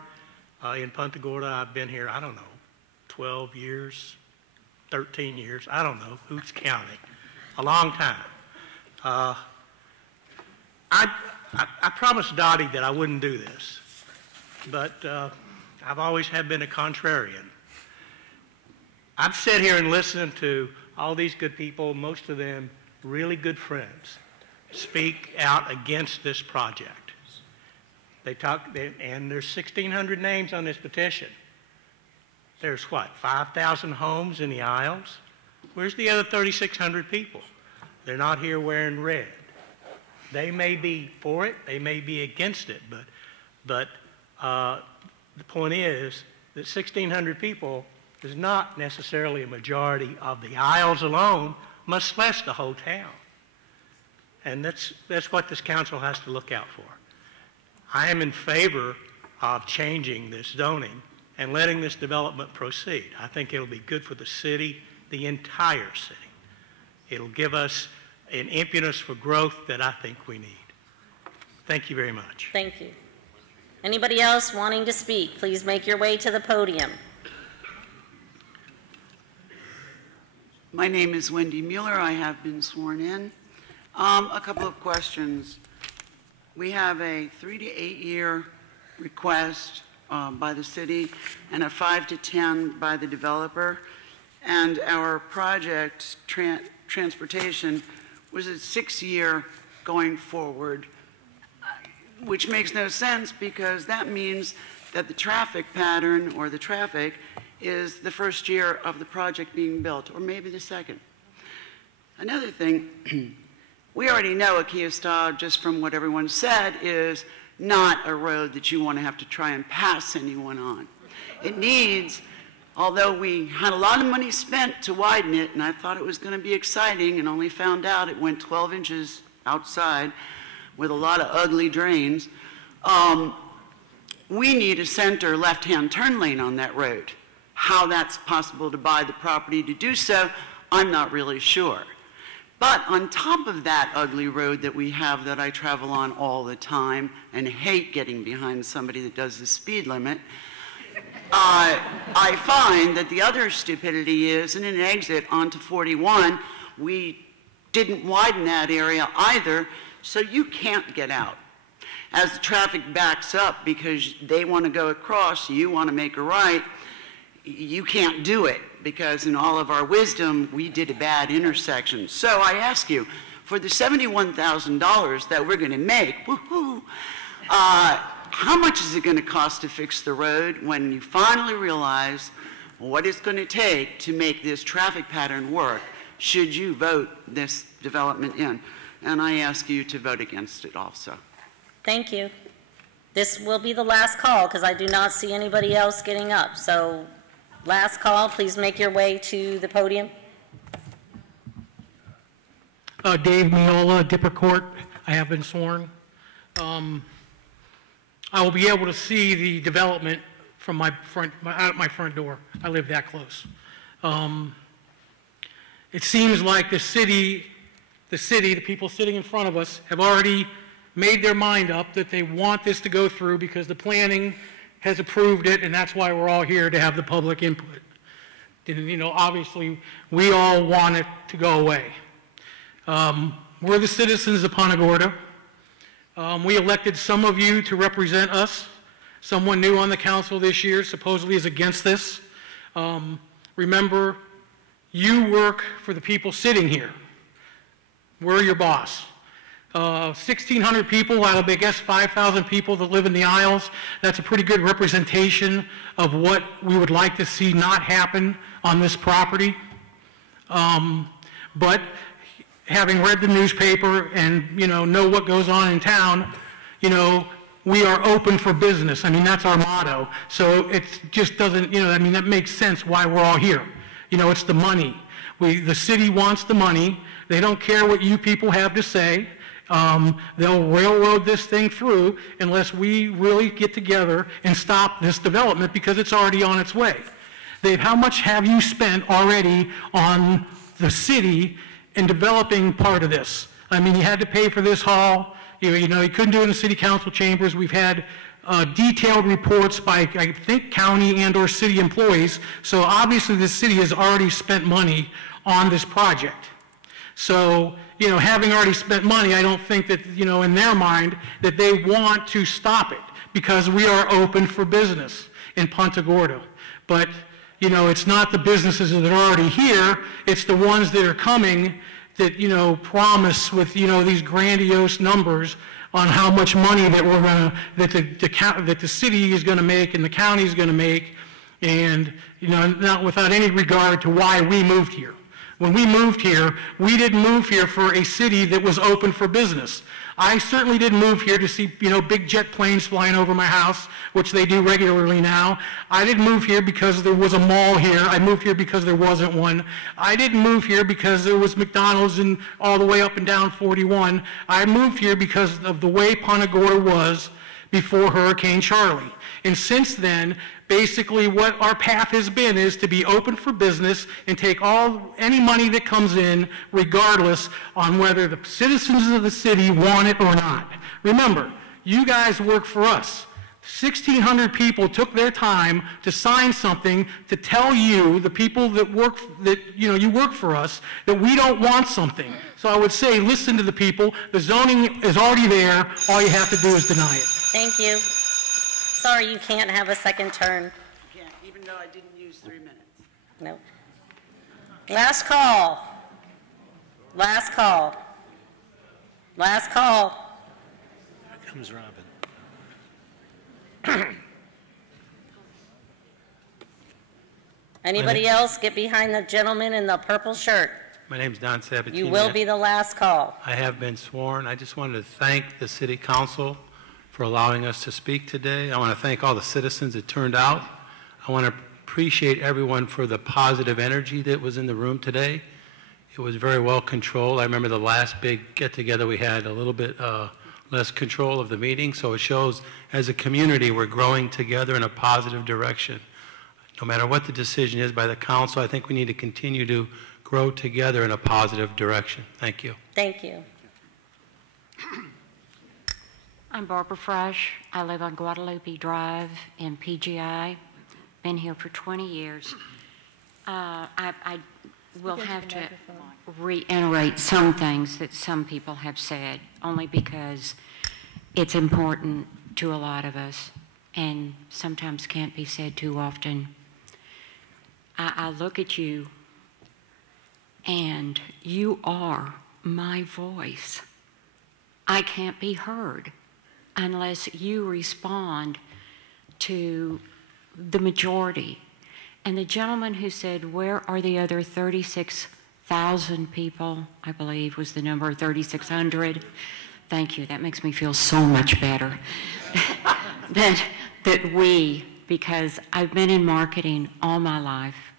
in Punta Gorda. I've been here, I don't know, 12 years, 13 years, I don't know, who's counting? A long time. I promised Dottie that I wouldn't do this, but I've always been a contrarian. I've sat here and listened to all these good people, most of them really good friends, speak out against this project. They talk, and there's 1,600 names on this petition. There's what, 5,000 homes in the aisles? Where's the other 3,600 people? They're not here wearing red. They may be for it, they may be against it, but the point is that 1,600 people is not necessarily a majority of the aisles alone, much less the whole town. And that's what this council has to look out for. I am in favor of changing this zoning and letting this development proceed. I think it'll be good for the city, the entire city. It'll give us an impetus for growth that I think we need. Thank you very much. Thank you. Anybody else wanting to speak, please make your way to the podium. My name is Wendy Mueller. I have been sworn in. A couple of questions. We have a 3 to 8 year request by the city and a 5 to 10 by the developer. And our project transportation was a 6 year going forward, which makes no sense because that means that the traffic pattern or the traffic is the first year of the project being built, or maybe the second. Another thing, we already know Akiostad, just from what everyone said, is not a road that you want to have to try and pass anyone on. It needs although we had a lot of money spent to widen it, and I thought it was going to be exciting, and only found out it went 12 inches outside with a lot of ugly drains, we need a center left-hand turn lane on that road. How that's possible to buy the property to do so, I'm not really sure. But on top of that ugly road that we have that I travel on all the time and hate getting behind somebody that does the speed limit, I find that the other stupidity is in an exit onto 41, we didn't widen that area either, so you can't get out. As the traffic backs up because they want to go across, you want to make a right, you can't do it because in all of our wisdom, we did a bad intersection. So I ask you, for the $71,000 that we're going to make, woohoo, how much is it going to cost to fix the road when you finally realize what it's going to take to make this traffic pattern work should you vote this development in? And I ask you to vote against it also. Thank you. This will be the last call because I do not see anybody else getting up. So last call, please make your way to the podium. Dave Miola, Dipper Court. I have been sworn. I will be able to see the development from out my front door. I live that close. It seems like the people sitting in front of us have already made their mind up that they want this to go through because the planning has approved it, and that's why we're all here to have the public input. And, obviously, we all want it to go away. We're the citizens of Punta Gorda. We elected some of you to represent us. Someone new on the council this year supposedly is against this. Remember, you work for the people sitting here. We're your boss. 1,600 people out of, I guess, 5,000 people that live in the Isles. That's a pretty good representation of what we would like to see not happen on this property. But having read the newspaper and, know what goes on in town, we are open for business. I mean, that's our motto. So it just doesn't, that makes sense why we're all here. It's the money. The city wants the money. They don't care what you people have to say. They'll railroad this thing through unless we really get together and stop this development because it's already on its way. Dave, how much have you spent already on the city in developing part of this? I mean, you had to pay for this hall. You couldn't do it in the city council chambers. We've had detailed reports by, I think, county and or city employees. So obviously the city has already spent money on this project. So, having already spent money, I don't think that, in their mind, that they want to stop it because we are open for business in Punta Gorda. But, it's not the businesses that are already here, it's the ones that are coming that, promise with, these grandiose numbers on how much money that we're going to, that the city is going to make and the county is going to make, and, not without any regard to why we moved here. When we moved here, we didn't move here for a city that was open for business. I certainly didn't move here to see, big jet planes flying over my house, which they do regularly now. I didn't move here because there was a mall here. I moved here because there wasn't one. I didn't move here because there was McDonald's and all the way up and down 41. I moved here because of the way Punta Gorda was before Hurricane Charlie. And since then, basically what our path has been is to be open for business and take any money that comes in, regardless on whether the citizens of the city want it or not. Remember, you guys work for us. 1,600 people took their time to sign something to tell you, the people that you work for us, that we don't want something. So I would say, listen to the people. The zoning is already there. All you have to do is deny it. Thank you. Sorry, you can't have a second turn. Can't, even though I didn't use 3 minutes. No. Last call. Last call. Last call. Here comes Robin. Anybody else get behind the gentleman in the purple shirt? My name's Don Sabatini. You will be the last call. I have been sworn. I just wanted to thank the City Council for allowing us to speak today. I want to thank all the citizens that turned out. I want to appreciate everyone for the positive energy that was in the room today. It was very well controlled. I remember the last big get-together we had a little bit less control of the meeting, so it shows as a community we're growing together in a positive direction. No matter what the decision is by the council, I think we need to continue to grow together in a positive direction. Thank you. Thank you. I'm Barbara Fresh. I live on Guadalupe Drive in PGI. Been here for 20 years. I will have to reiterate some things that some people have said, only because it's important to a lot of us and sometimes can't be said too often. I look at you and you are my voice. I can't be heard unless you respond to the majority. And the gentleman who said, where are the other 36,000 people, I believe was the number, 3,600. Thank you, that makes me feel so much better. that we, because I've been in marketing all my life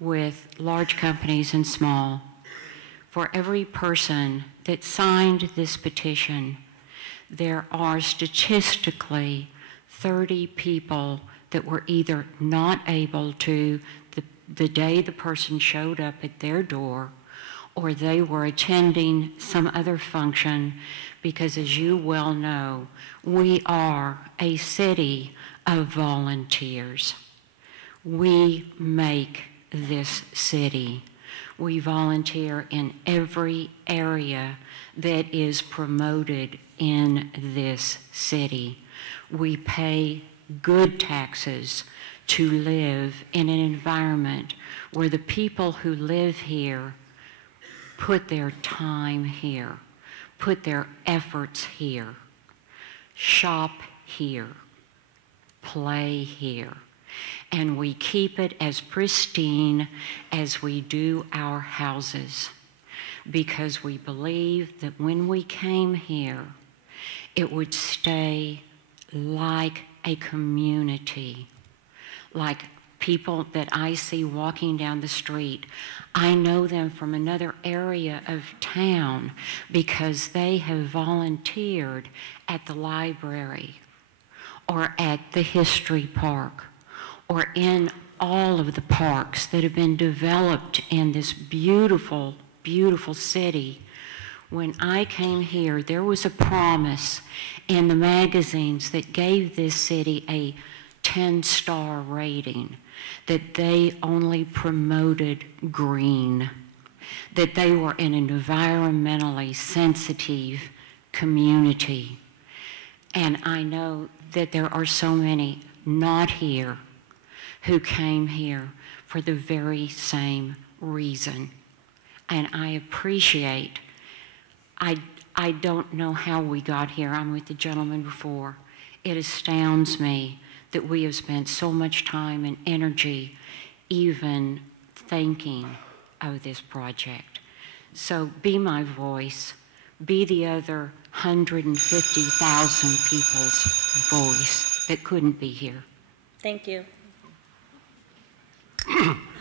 with large companies and small. For every person that signed this petition, there are statistically 30 people that were either not able to the day the person showed up at their door, or they were attending some other function, because as you well know, we are a city of volunteers. We make this city. We volunteer in every area that is promoted in this city. We pay good taxes to live in an environment where the people who live here put their time here, put their efforts here, shop here, play here, and we keep it as pristine as we do our houses, because we believe that when we came here, it would stay like a community, like people that I see walking down the street. I know them from another area of town because they have volunteered at the library or at the history park or in all of the parks that have been developed in this beautiful, beautiful city. When I came here, there was a promise in the magazines that gave this city a 10-star rating, that they only promoted green, that they were an environmentally sensitive community. And I know that there are so many not here who came here for the very same reason. And I appreciate, I don't know how we got here. I'm with the gentleman before. It astounds me that we have spent so much time and energy even thinking of this project. So be my voice, be the other 150,000 people's voice that couldn't be here. Thank you.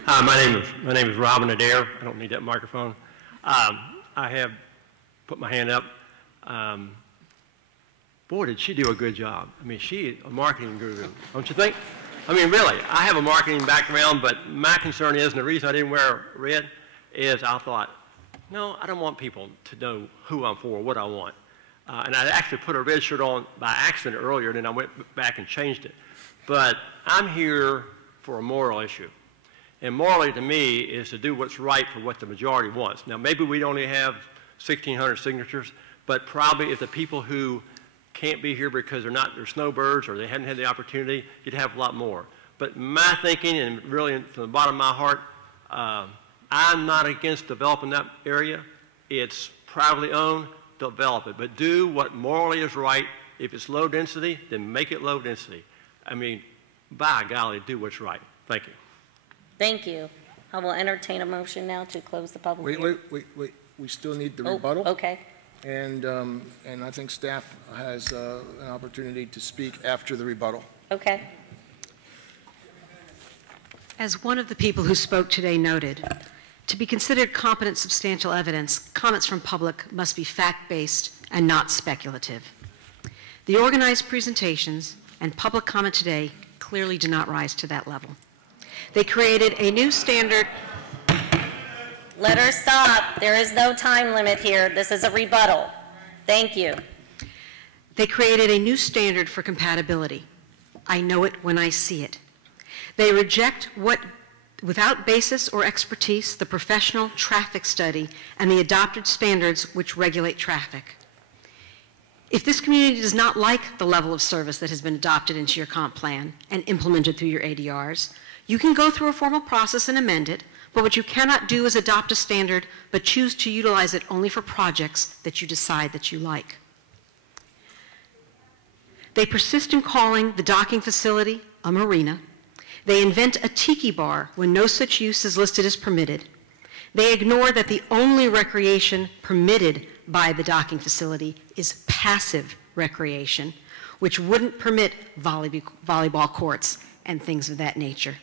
Hi, my name is Robin Adair. I don't need that microphone. I have put my hand up. Boy, did she do a good job. I mean, she is a marketing guru, don't you think? I mean, really, I have a marketing background, but my concern is, and the reason I didn't wear red, is I thought, no, I don't want people to know who I'm for, what I want. And I actually put a red shirt on by accident earlier, and then I went back and changed it. But I'm here for a moral issue. And morally, to me, is to do what's right for what the majority wants. Now, maybe we only have 1,600 signatures, but probably if the people who can't be here because they're snowbirds or they haven't had the opportunity, you'd have a lot more. But my thinking, and really from the bottom of my heart, I'm not against developing that area. It's privately owned, develop it. But do what morally is right. If it's low density, then make it low density. I mean, by golly, do what's right. Thank you. Thank you. I will entertain a motion now to close the public hearing. Wait. We still need the rebuttal. Okay. And I think staff has an opportunity to speak after the rebuttal. Okay. As one of the people who spoke today noted, to be considered competent substantial evidence, comments from public must be fact-based and not speculative. The organized presentations and public comment today clearly do not rise to that level. They created a new standard. Let her stop. There is no time limit here. This is a rebuttal. Thank you. They created a new standard for compatibility. I know it when I see it. They reject without basis or expertise, the professional traffic study and the adopted standards which regulate traffic. If this community does not like the level of service that has been adopted into your comp plan and implemented through your ADRs, you can go through a formal process and amend it, but what you cannot do is adopt a standard but choose to utilize it only for projects that you decide that you like. They persist in calling the docking facility a marina. They invent a tiki bar when no such use is listed as permitted. They ignore that the only recreation permitted by the docking facility is passive recreation, which wouldn't permit volleyball courts and things of that nature.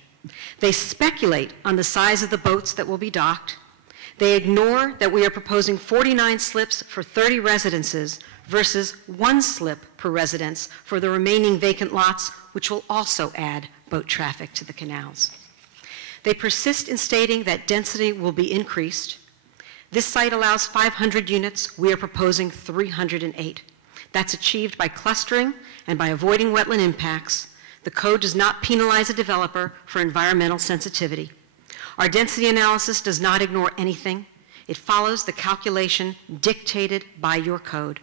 They speculate on the size of the boats that will be docked. They ignore that we are proposing 49 slips for 30 residences versus 1 slip per residence for the remaining vacant lots, which will also add boat traffic to the canals. They persist in stating that density will be increased. This site allows 500 units. We are proposing 308. That's achieved by clustering and by avoiding wetland impacts. The code does not penalize a developer for environmental sensitivity. Our density analysis does not ignore anything. It follows the calculation dictated by your code.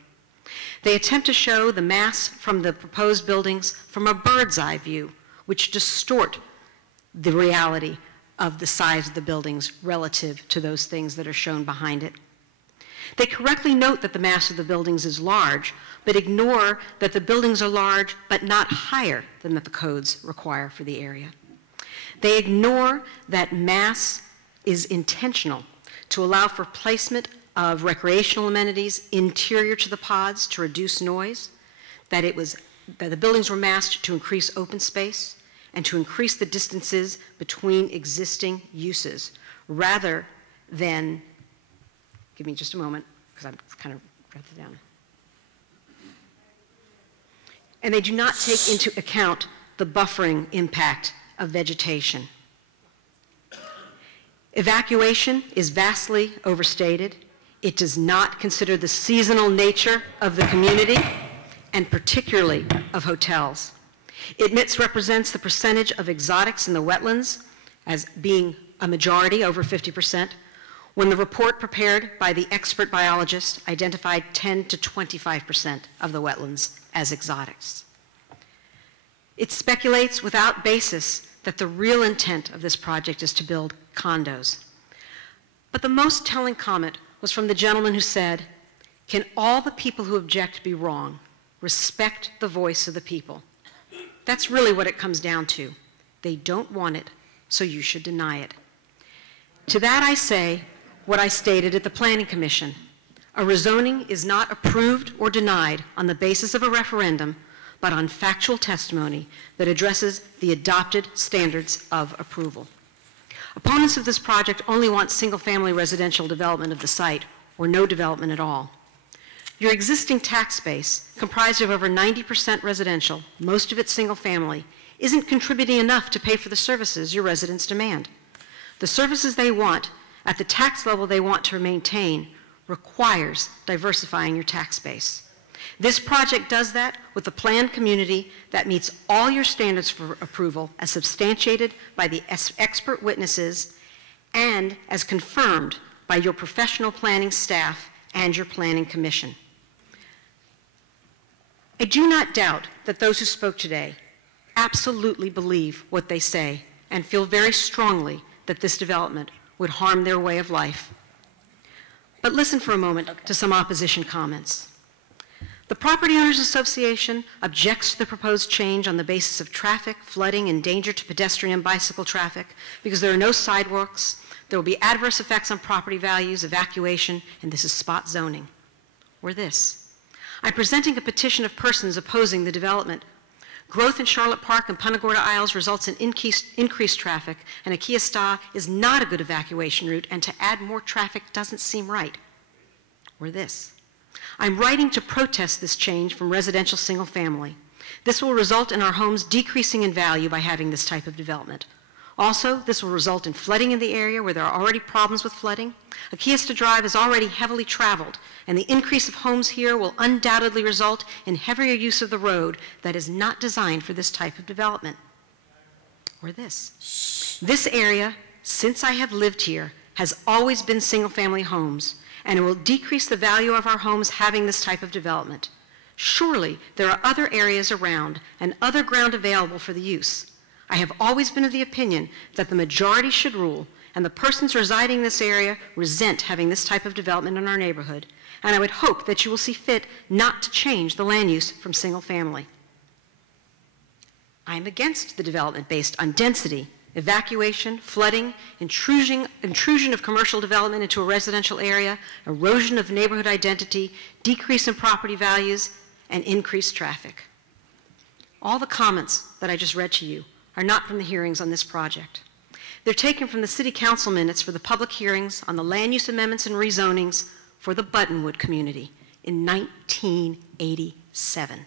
They attempt to show the mass from the proposed buildings from a bird's eye view, which distort the reality of the size of the buildings relative to those things that are shown behind it. They correctly note that the mass of the buildings is large, but ignore that the buildings are large but not higher than that the codes require for the area. They ignore that mass is intentional to allow for placement of recreational amenities interior to the pods to reduce noise, that the buildings were massed to increase open space and to increase the distances between existing uses, rather than, give me just a moment, because I'm kind of wrote it down. And they do not take into account the buffering impact of vegetation. Evacuation is vastly overstated. It does not consider the seasonal nature of the community, and particularly of hotels. It misrepresents the percentage of exotics in the wetlands as being a majority, over 50%, when the report prepared by the expert biologist identified 10 to 25% of the wetlands as exotics. It speculates without basis that the real intent of this project is to build condos. But the most telling comment was from the gentleman who said, "Can all the people who object be wrong? Respect the voice of the people." That's really what it comes down to. They don't want it, so you should deny it. To that I say what I stated at the Planning Commission. A rezoning is not approved or denied on the basis of a referendum, but on factual testimony that addresses the adopted standards of approval. Opponents of this project only want single-family residential development of the site, or no development at all. Your existing tax base, comprised of over 90% residential, most of it single-family, isn't contributing enough to pay for the services your residents demand. The services they want, at the tax level they want to maintain, requires diversifying your tax base. This project does that with a planned community that meets all your standards for approval as substantiated by the expert witnesses and as confirmed by your professional planning staff and your planning commission. I do not doubt that those who spoke today absolutely believe what they say and feel very strongly that this development would harm their way of life. But listen for a moment to some opposition comments. The Property Owners Association objects to the proposed change on the basis of traffic, flooding, and danger to pedestrian and bicycle traffic because there are no sidewalks, there will be adverse effects on property values, evacuation, and this is spot zoning. Or this. I'm presenting a petition of persons opposing the development. Growth in Charlotte Park and Punta Gorda Isles results in increased traffic, and a Kia Sta is not a good evacuation route, and to add more traffic doesn't seem right. Or this. I'm writing to protest this change from residential single family. This will result in our homes decreasing in value by having this type of development. Also, this will result in flooding in the area where there are already problems with flooding. A Kia Sta Drive is already heavily traveled, and the increase of homes here will undoubtedly result in heavier use of the road that is not designed for this type of development. Or this. This area, since I have lived here, has always been single-family homes, and it will decrease the value of our homes having this type of development. Surely, there are other areas around and other ground available for the use. I have always been of the opinion that the majority should rule, and the persons residing in this area resent having this type of development in our neighborhood, and I would hope that you will see fit not to change the land use from single family. I am against the development based on density, evacuation, flooding, intrusion of commercial development into a residential area, erosion of neighborhood identity, decrease in property values, and increased traffic. All the comments that I just read to you are not from the hearings on this project. They're taken from the City Council minutes for the public hearings on the land use amendments and rezonings for the Buttonwood community in 1987.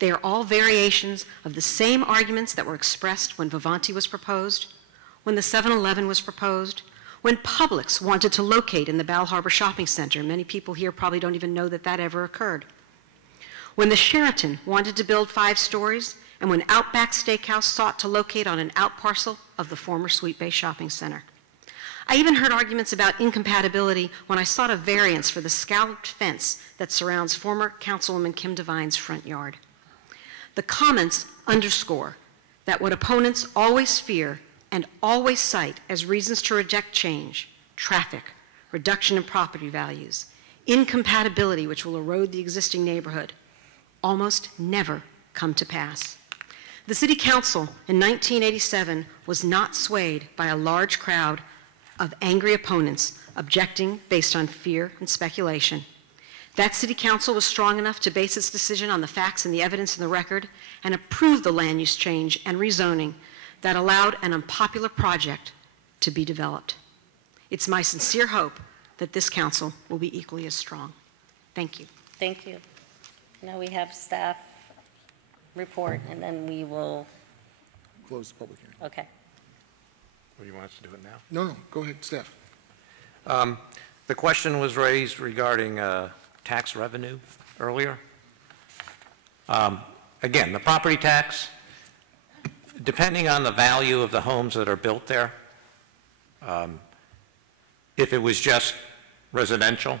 They are all variations of the same arguments that were expressed when Vivanti was proposed, when the 7-Eleven was proposed, when Publix wanted to locate in the Bal Harbor Shopping Center. Many people here probably don't even know that that ever occurred. When the Sheraton wanted to build 5 stories, and when Outback Steakhouse sought to locate on an outparcel of the former Sweet Bay Shopping Center. I even heard arguments about incompatibility when I sought a variance for the scalloped fence that surrounds former Councilwoman Kim Devine's front yard. The comments underscore that what opponents always fear and always cite as reasons to reject change, traffic, reduction in property values, incompatibility which will erode the existing neighborhood, almost never come to pass. The City Council in 1987 was not swayed by a large crowd of angry opponents objecting based on fear and speculation. That City Council was strong enough to base its decision on the facts and the evidence in the record and approve the land use change and rezoning that allowed an unpopular project to be developed. It's my sincere hope that this council will be equally as strong. Thank you. Thank you. Now we have staff report, and then we will close the public hearing. Okay. Or you want us to do it now? No, go ahead, staff. The question was raised regarding tax revenue earlier. Again, the property tax, depending on the value of the homes that are built there, if it was just residential,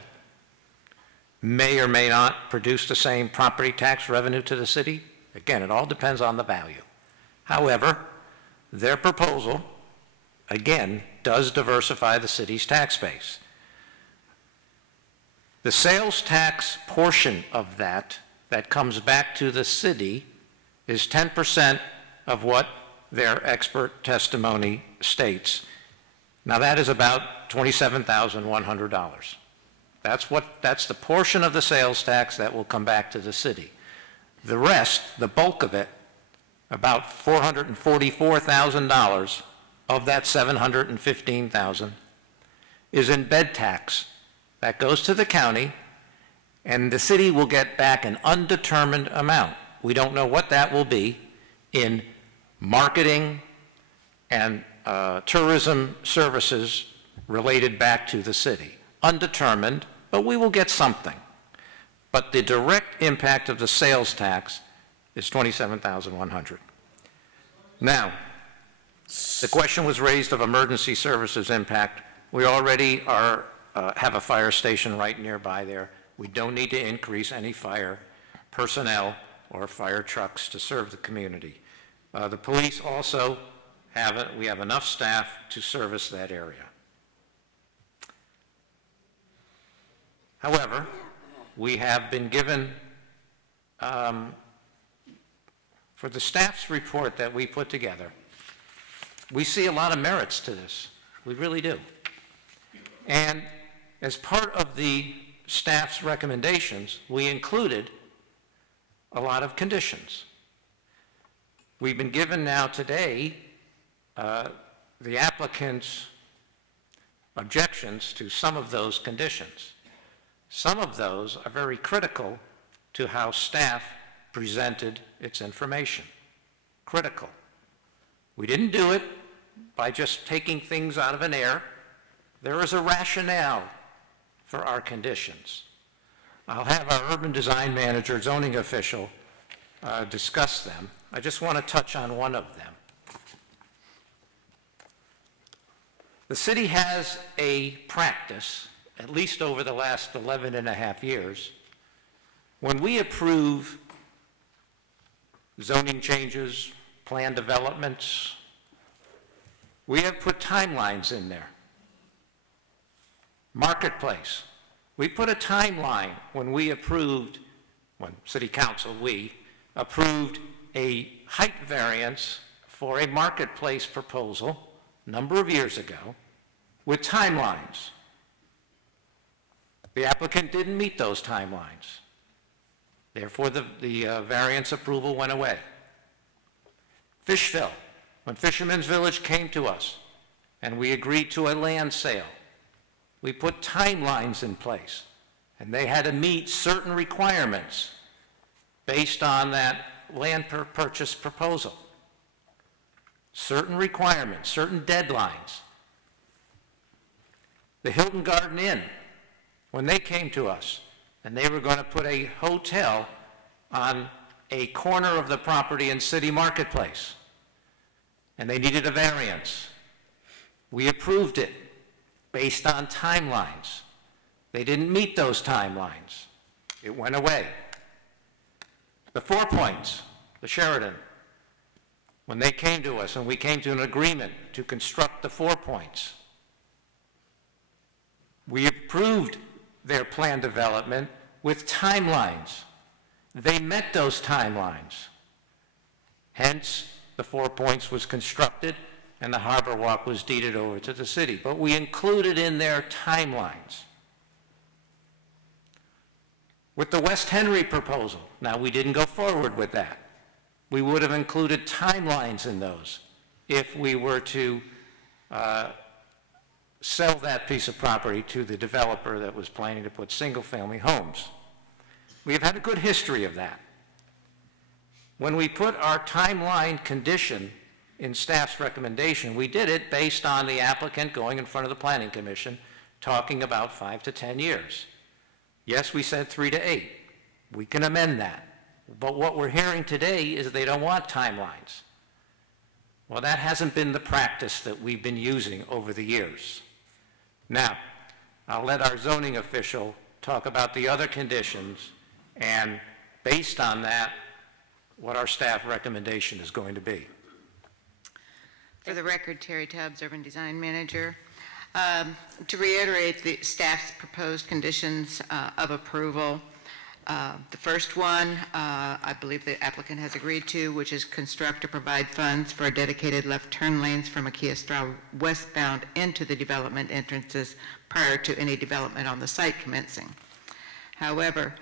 may or may not produce the same property tax revenue to the city. Again, it all depends on the value. However, their proposal, again, does diversify the city's tax base. The sales tax portion of that comes back to the city is 10% of what their expert testimony states. Now that is about $27,100. That's the portion of the sales tax that will come back to the city. The rest, the bulk of it, about $444,000 of that $715,000 is in bed tax. That goes to the county, and the city will get back an undetermined amount. We don't know what that will be in marketing and tourism services related back to the city. Undetermined, but we will get something. But the direct impact of the sales tax is $27,100. Now, the question was raised of emergency services impact. We already have a fire station right nearby there. We don't need to increase any fire personnel or fire trucks to serve the community. The police also we have enough staff to service that area. However, we have been given, for the staff's report that we put together, we see a lot of merits to this. We really do. And as part of the staff's recommendations, we included a lot of conditions. We've been given now today the applicant's objections to some of those conditions. Some of those are very critical to how staff presented its information. Critical. We didn't do it by just taking things out of an air. There is a rationale for our conditions. I'll have our urban design manager, zoning official, discuss them. I just want to touch on one of them. The city has a practice, at least over the last 11 and a half years, when we approve zoning changes, plan developments, we have put timelines in there. Marketplace. We put a timeline when we approved, when City Council, we approved a height variance for a marketplace proposal a number of years ago with timelines. The applicant didn't meet those timelines. Therefore, the variance approval went away. Fishville, when Fisherman's Village came to us and we agreed to a land sale, we put timelines in place, and they had to meet certain requirements based on that land purchase proposal. Certain requirements, certain deadlines. The Hilton Garden Inn, when they came to us, and they were going to put a hotel on a corner of the property in City Marketplace, and they needed a variance. We approved it based on timelines. They didn't meet those timelines. It went away. The 4 Points, the Sheraton, when they came to us and we came to an agreement to construct the 4 Points, we approved their plan development with timelines. They met those timelines. Hence, the 4 Points was constructed and the Harbor Walk was deeded over to the city. But we included in their timelines. With the West Henry proposal, now we didn't go forward with that. We would have included timelines in those if we were to sell that piece of property to the developer that was planning to put single-family homes. We have had a good history of that. When we put our timeline condition in staff's recommendation, we did it based on the applicant going in front of the Planning Commission talking about 5 to 10 years. Yes, we said 3 to 8. We can amend that. But what we're hearing today is they don't want timelines. Well, that hasn't been the practice that we've been using over the years. Now, I'll let our zoning official talk about the other conditions and based on that, what our staff recommendation is going to be. For the record, Terry Tubbs, Urban Design Manager. To reiterate the staff's proposed conditions of approval, the first one, I believe the applicant has agreed to, which is construct or provide funds for dedicated left turn lanes from Akia Straw westbound into the development entrances prior to any development on the site commencing. However,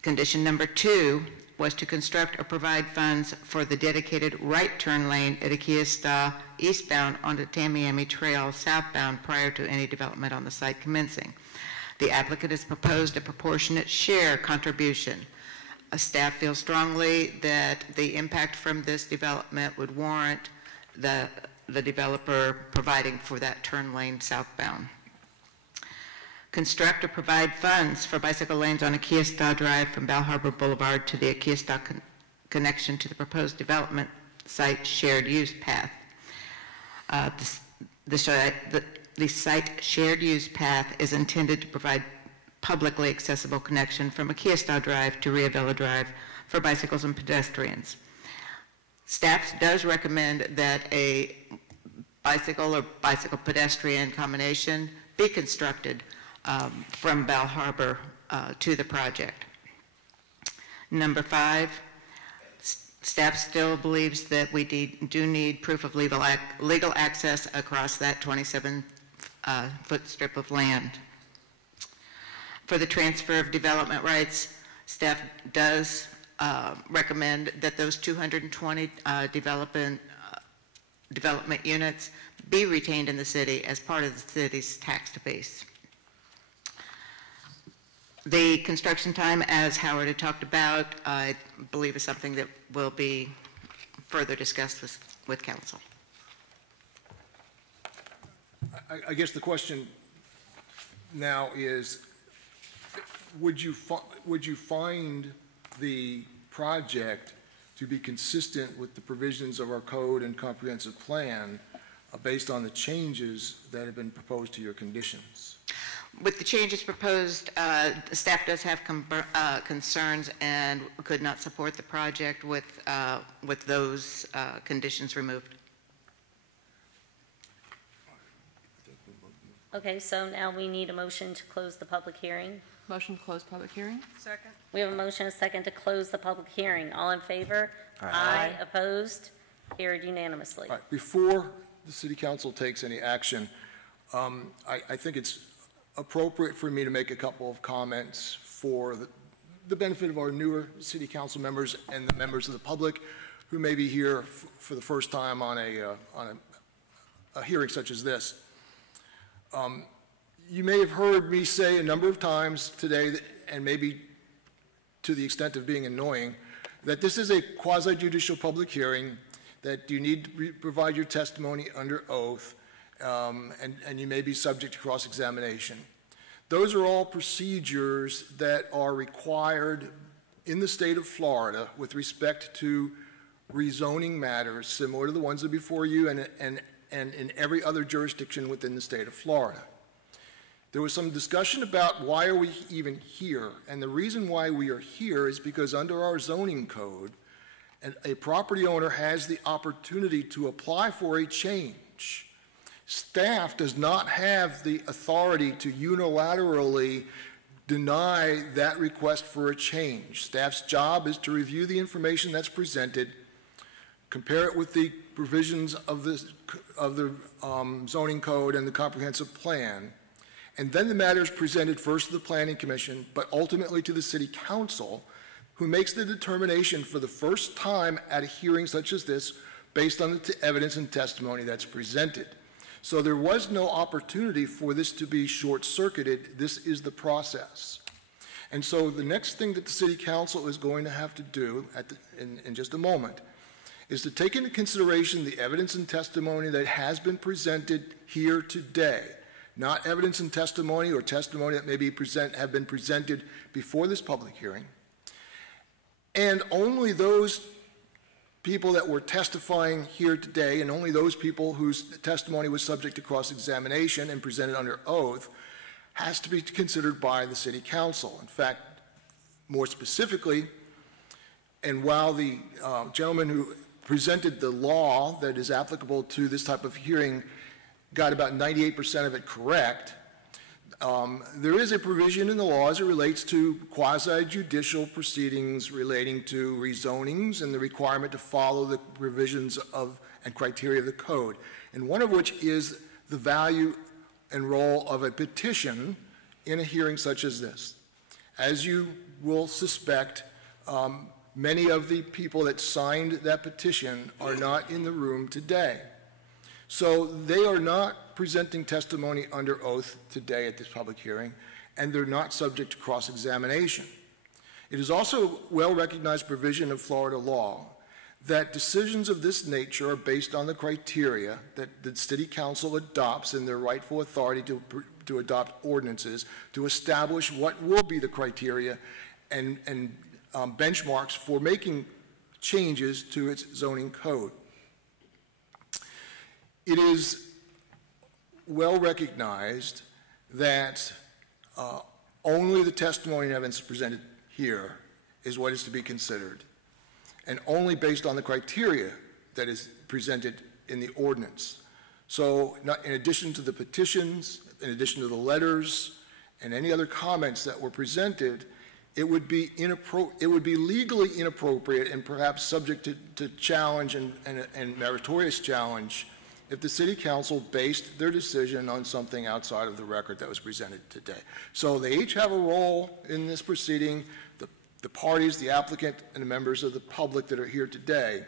condition number 2 was to construct or provide funds for the dedicated right turn lane at Akia Straw eastbound onto Tamiami Trail southbound prior to any development on the site commencing. The applicant has proposed a proportionate share contribution. Staff feels strongly that the impact from this development would warrant the developer providing for that turn lane southbound. Construct or provide funds for bicycle lanes on Akia Straw Drive from Bal Harbor Boulevard to the Akia Straw connection to the proposed development site shared use path. The site shared use path is intended to provide publicly accessible connection from Akia Straw Drive to Rio Villa Drive for bicycles and pedestrians. Staff does recommend that a bicycle or bicycle pedestrian combination be constructed from Bal Harbor to the project. Number 5, staff still believes that we do need proof of legal access across that 27-foot strip of land. For the transfer of development rights, staff does recommend that those 220 development units be retained in the city as part of the city's tax base. The construction time, as Howard had talked about, I believe is something that will be further discussed with council. I guess the question now is, would you find the project to be consistent with the provisions of our code and comprehensive plan based on the changes that have been proposed to your conditions? With the changes proposed, the staff does have concerns and could not support the project with those conditions removed. Okay, so now we need a motion to close the public hearing. Motion to close public hearing. Second. We have a motion and a second to close the public hearing. All in favor? Aye. Opposed? Carried unanimously. All right, before the city council takes any action, I think it's appropriate for me to make a couple of comments for the benefit of our newer city council members and the members of the public who may be here for the first time on a hearing such as this. You may have heard me say a number of times today, and maybe to the extent of being annoying, that this is a quasi-judicial public hearing, that you need to provide your testimony under oath, and you may be subject to cross-examination. Those are all procedures that are required in the state of Florida with respect to rezoning matters similar to the ones that are before you and in every other jurisdiction within the state of Florida. There was some discussion about why are we even here, and the reason why we are here is because under our zoning code, a property owner has the opportunity to apply for a change. Staff does not have the authority to unilaterally deny that request for a change. Staff's job is to review the information that's presented, compare it with the provisions of the zoning code and the comprehensive plan, and then the matter is presented first to the Planning Commission, but ultimately to the City Council, who makes the determination for the first time at a hearing such as this based on the evidence and testimony that's presented. So there was no opportunity for this to be short-circuited. This is the process. And so the next thing that the City Council is going to have to do in just a moment is to take into consideration the evidence and testimony that has been presented here today, not evidence and testimony or testimony that may be have been presented before this public hearing, and only those people that were testifying here today and only those people whose testimony was subject to cross-examination and presented under oath has to be considered by the City Council. In fact, more specifically, and while the gentleman who presented the law that is applicable to this type of hearing got about 98% of it correct, there is a provision in the law as it relates to quasi-judicial proceedings relating to rezonings and the requirement to follow the provisions of and criteria of the code, and one of which is the value and role of a petition in a hearing such as this. As you will suspect, many of the people that signed that petition are not in the room today. So they are not presenting testimony under oath today at this public hearing, and they're not subject to cross-examination. It is also well-recognized provision of Florida law that decisions of this nature are based on the criteria that the City Council adopts in their rightful authority to adopt ordinances to establish what will be the criteria and benchmarks for making changes to its zoning code. It is well recognized that only the testimony and evidence presented here is what is to be considered, and only based on the criteria that is presented in the ordinance. So in addition to the petitions, in addition to the letters, and any other comments that were presented, it would be legally inappropriate and perhaps subject to challenge and meritorious challenge if the City Council based their decision on something outside of the record that was presented today. So they each have a role in this proceeding. the parties, the applicant, and the members of the public that are here today,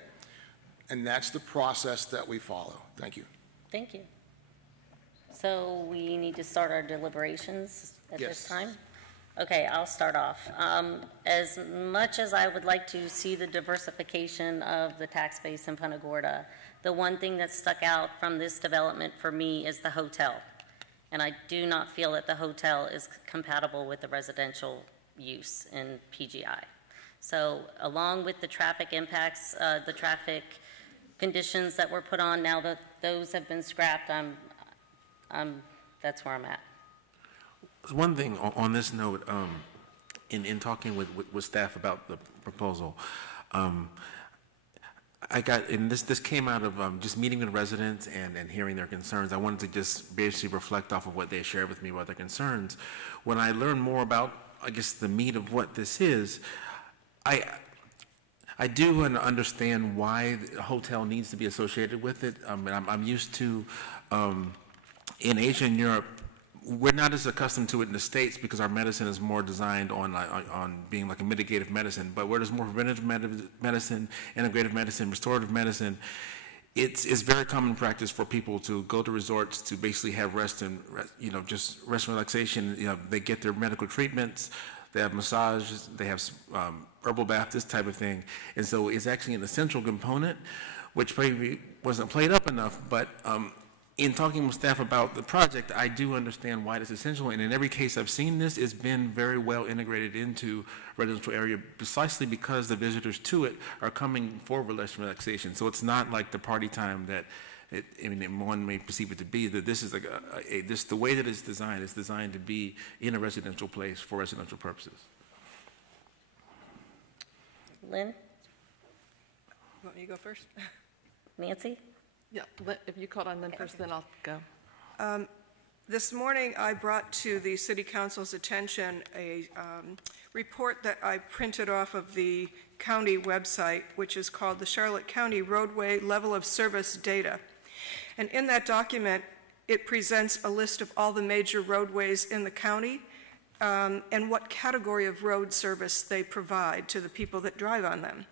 and that's the process that we follow. Thank you. Thank you. So we need to start our deliberations at this time? Okay, I'll start off. As much as I would like to see the diversification of the tax base in Punta Gorda, the one thing that stuck out from this development for me is the hotel. And I do not feel that the hotel is compatible with the residential use in PGI. So along with the traffic impacts, the traffic conditions that were put on, now that those have been scrapped, that's where I'm at. One thing on this note, in talking with staff about the proposal, and this came out of just meeting with residents and hearing their concerns. I wanted to just basically reflect off of what they shared with me about their concerns. When I learned more about, I guess, the meat of what this is, I do understand why the hotel needs to be associated with it. And I'm used to, in Asia and Europe, we're not as accustomed to it in the States because our medicine is more designed on being like a mitigative medicine. But where there's more preventative medicine, integrative medicine, restorative medicine, it's very common practice for people to go to resorts to basically have rest and just rest and relaxation. They get their medical treatments, they have massages, they have herbal bath, this type of thing. And so it's actually an essential component, which probably wasn't played up enough. But in talking with staff about the project, I do understand why it's essential, and in every case I've seen this, it's been very well integrated into residential area precisely because the visitors to it are coming for relaxation. So it's not like the party time that one may perceive it to be, that this is like the way that it's designed to be in a residential place for residential purposes. Lynn? Want me to go first? Nancy? Yeah, if you called on them first, then I'll go. This morning, I brought to the City Council's attention a report that I printed off of the county website, which is called the Charlotte County Roadway Level of Service Data. And in that document, it presents a list of all the major roadways in the county and what category of road service they provide to the people that drive on them.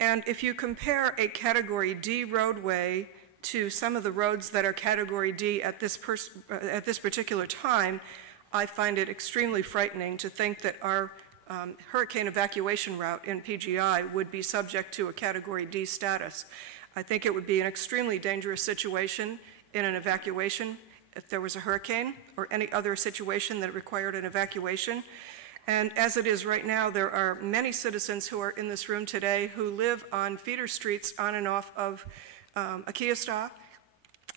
And if you compare a Category D roadway to some of the roads that are Category D at this particular time, I find it extremely frightening to think that our hurricane evacuation route in PGI would be subject to a Category D status. I think it would be an extremely dangerous situation in an evacuation if there was a hurricane or any other situation that required an evacuation. And as it is right now, there are many citizens who are in this room today who live on feeder streets on and off of Akiasta,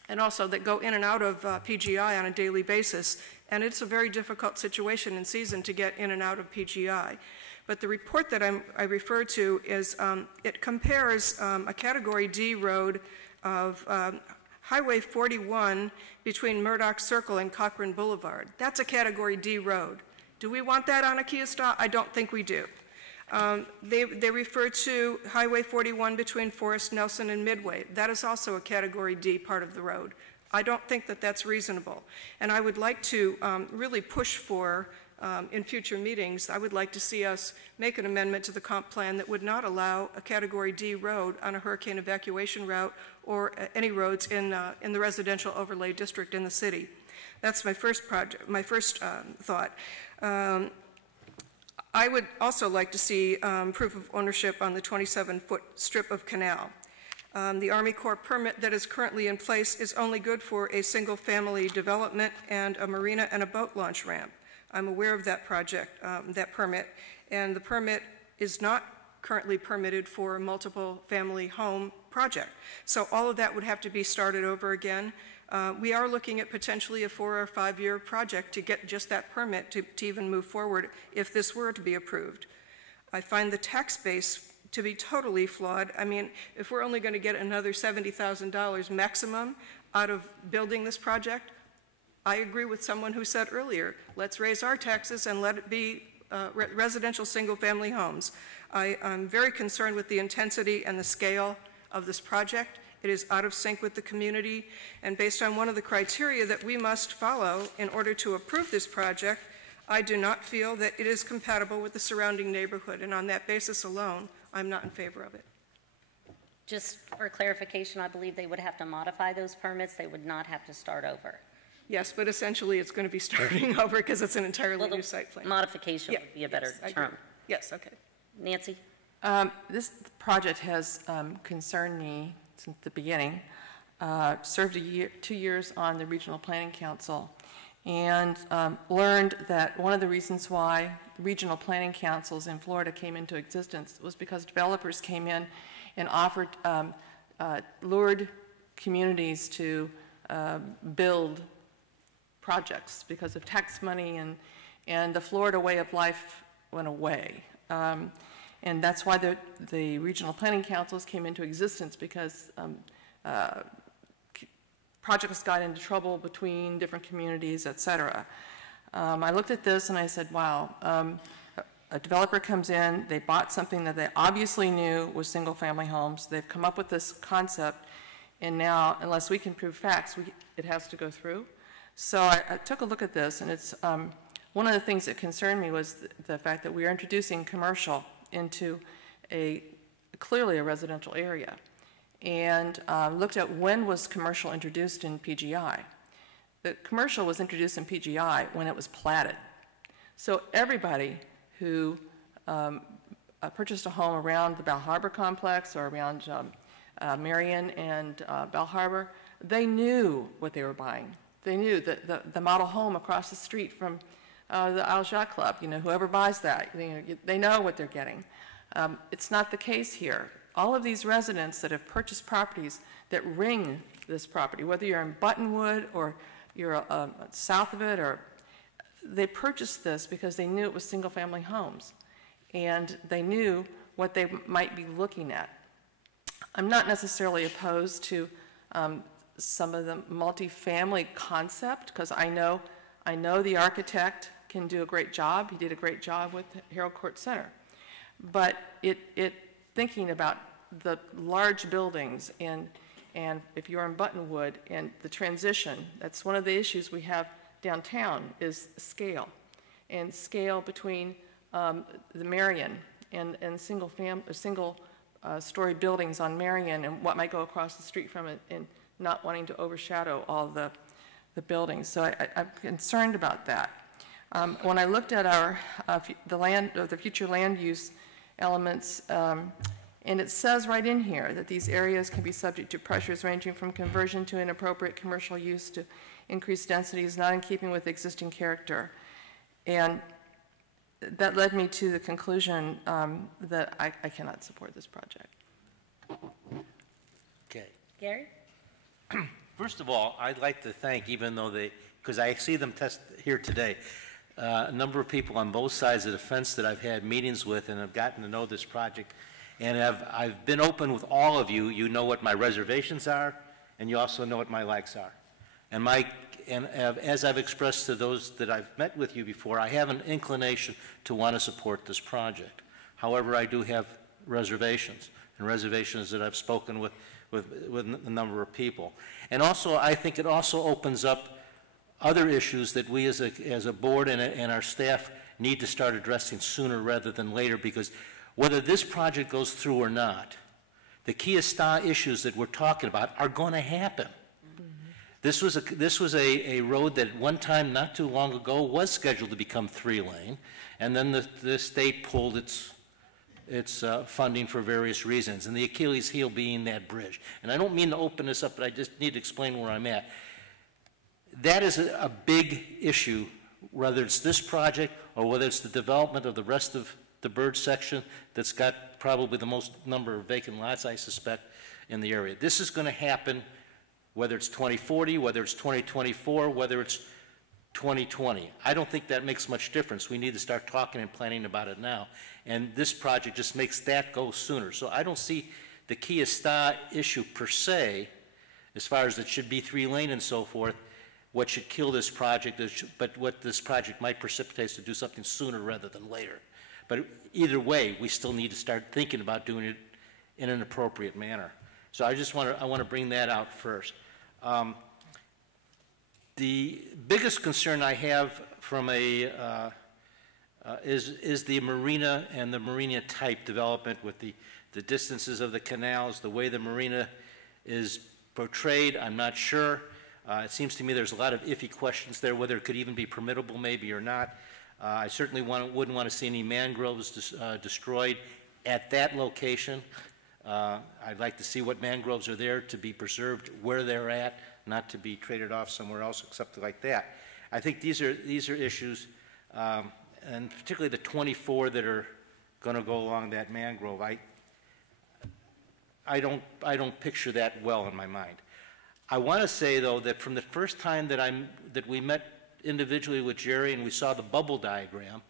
and also that go in and out of PGI on a daily basis. And it's a very difficult situation in season to get in and out of PGI. But the report that I refer to is, it compares a Category D road of Highway 41 between Murdoch Circle and Cochrane Boulevard. That's a Category D road. Do we want that on Akiasta? I don't think we do. They refer to Highway 41 between Forest, Nelson, and Midway. That is also a Category D part of the road. I don't think that that's reasonable. And I would like to really push for, in future meetings, I would like to see us make an amendment to the comp plan that would not allow a Category D road on a hurricane evacuation route or any roads in the residential overlay district in the city. That's my first thought. I would also like to see proof of ownership on the 27-foot strip of canal. The Army Corps permit that is currently in place is only good for a single-family development and a marina and a boat launch ramp. I'm aware of that project, that permit, and the permit is not currently permitted for a multiple family home project. So all of that would have to be started over again. We are looking at potentially a 4 or 5 year project to get just that permit to even move forward if this were to be approved. I find the tax base to be totally flawed. I mean, if we're only going to get another $70,000 maximum out of building this project, I agree with someone who said earlier, let's raise our taxes and let it be residential single-family homes. I'm very concerned with the intensity and the scale of this project. It is out of sync with the community, and based on one of the criteria that we must follow in order to approve this project, I do not feel that it is compatible with the surrounding neighborhood, and on that basis alone, I'm not in favor of it. Just for clarification, I believe they would have to modify those permits. They would not have to start over. Yes, but essentially it's going to be starting over because it's an entirely new site plan. Modification would be a better term. Yes, okay. Nancy? This project has concerned me since the beginning. Served 2 years on the Regional Planning Council and learned that one of the reasons why the regional planning councils in Florida came into existence was because developers came in and offered, lured communities to build projects because of tax money, and the Florida way of life went away. And that's why the regional planning councils came into existence, because projects got into trouble between different communities, et cetera. I looked at this and I said, wow, a developer comes in, they bought something that they obviously knew was single-family homes, they've come up with this concept, and now, unless we can prove facts, it has to go through. So I took a look at this, and it's one of the things that concerned me was the fact that we are introducing commercial into clearly a residential area. And looked at when was commercial introduced in PGI. The commercial was introduced in PGI when it was platted. So everybody who purchased a home around the Bal Harbor complex or around Marion and Bal Harbor, they knew what they were buying. They knew that the model home across the street from the Al Yacht Club, whoever buys that, they know what they're getting. It's not the case here. All of these residents that have purchased properties that ring this property, whether you're in Buttonwood or you're south of it, or they purchased this because they knew it was single-family homes, and they knew what they might be looking at. I'm not necessarily opposed to some of the multifamily concept, because I know the architect can do a great job. He did a great job with Harold Court Center. But thinking about the large buildings and if you're in Buttonwood and the transition, that's one of the issues we have downtown is scale, and scale between the Marion and single story buildings on Marion and what might go across the street from it, and not wanting to overshadow all the buildings. So I'm concerned about that. When I looked at the future land use elements, and it says right in here that these areas can be subject to pressures ranging from conversion to inappropriate commercial use to increased densities not in keeping with existing character. And that led me to the conclusion that I cannot support this project. Okay. Gary? First of all, I'd like to thank, even though because I see them here today, a number of people on both sides of the fence that I've had meetings with and have gotten to know this project. And I've been open with all of you. You know what my reservations are, and you also know what my likes are. And as I've expressed to those that I've met with you before, I have an inclination to want to support this project. However, I do have reservations, and reservations that I've spoken with a number of people. And also, I think it also opens up other issues that we as a board and our staff need to start addressing sooner rather than later, because whether this project goes through or not, the Key Esta issues that we're talking about are going to happen. Mm-hmm. This was a road that at one time not too long ago was scheduled to become 3-lane, and then the state pulled its funding for various reasons, and the Achilles heel being that bridge. And I don't mean to open this up, but I just need to explain where I'm at. That is a big issue, whether it's this project or whether it's the development of the rest of the Bird section that's got probably the most number of vacant lots, I suspect, in the area. This is going to happen whether it's 2040, whether it's 2024, whether it's 2020. I don't think that makes much difference. We need to start talking and planning about it now. And this project just makes that go sooner. So I don't see the Key Esta issue per se, as far as it should be 3-lane and so forth, what should kill this project, but what this project might precipitate is to do something sooner rather than later. But either way, we still need to start thinking about doing it in an appropriate manner. So I want to bring that out first. The biggest concern I have from a is the marina and the marina type development with the distances of the canals, the way the marina is portrayed. I'm not sure. It seems to me there's a lot of iffy questions there, whether it could even be permittable maybe or not. I certainly wouldn't want to see any mangroves destroyed at that location. I'd like to see what mangroves are there to be preserved where they're at, not to be traded off somewhere else except like that. I think these are issues, and particularly the 24 that are going to go along that mangrove. I don't picture that well in my mind. I want to say though that from the first time that we met individually with Jerry and we saw the bubble diagram,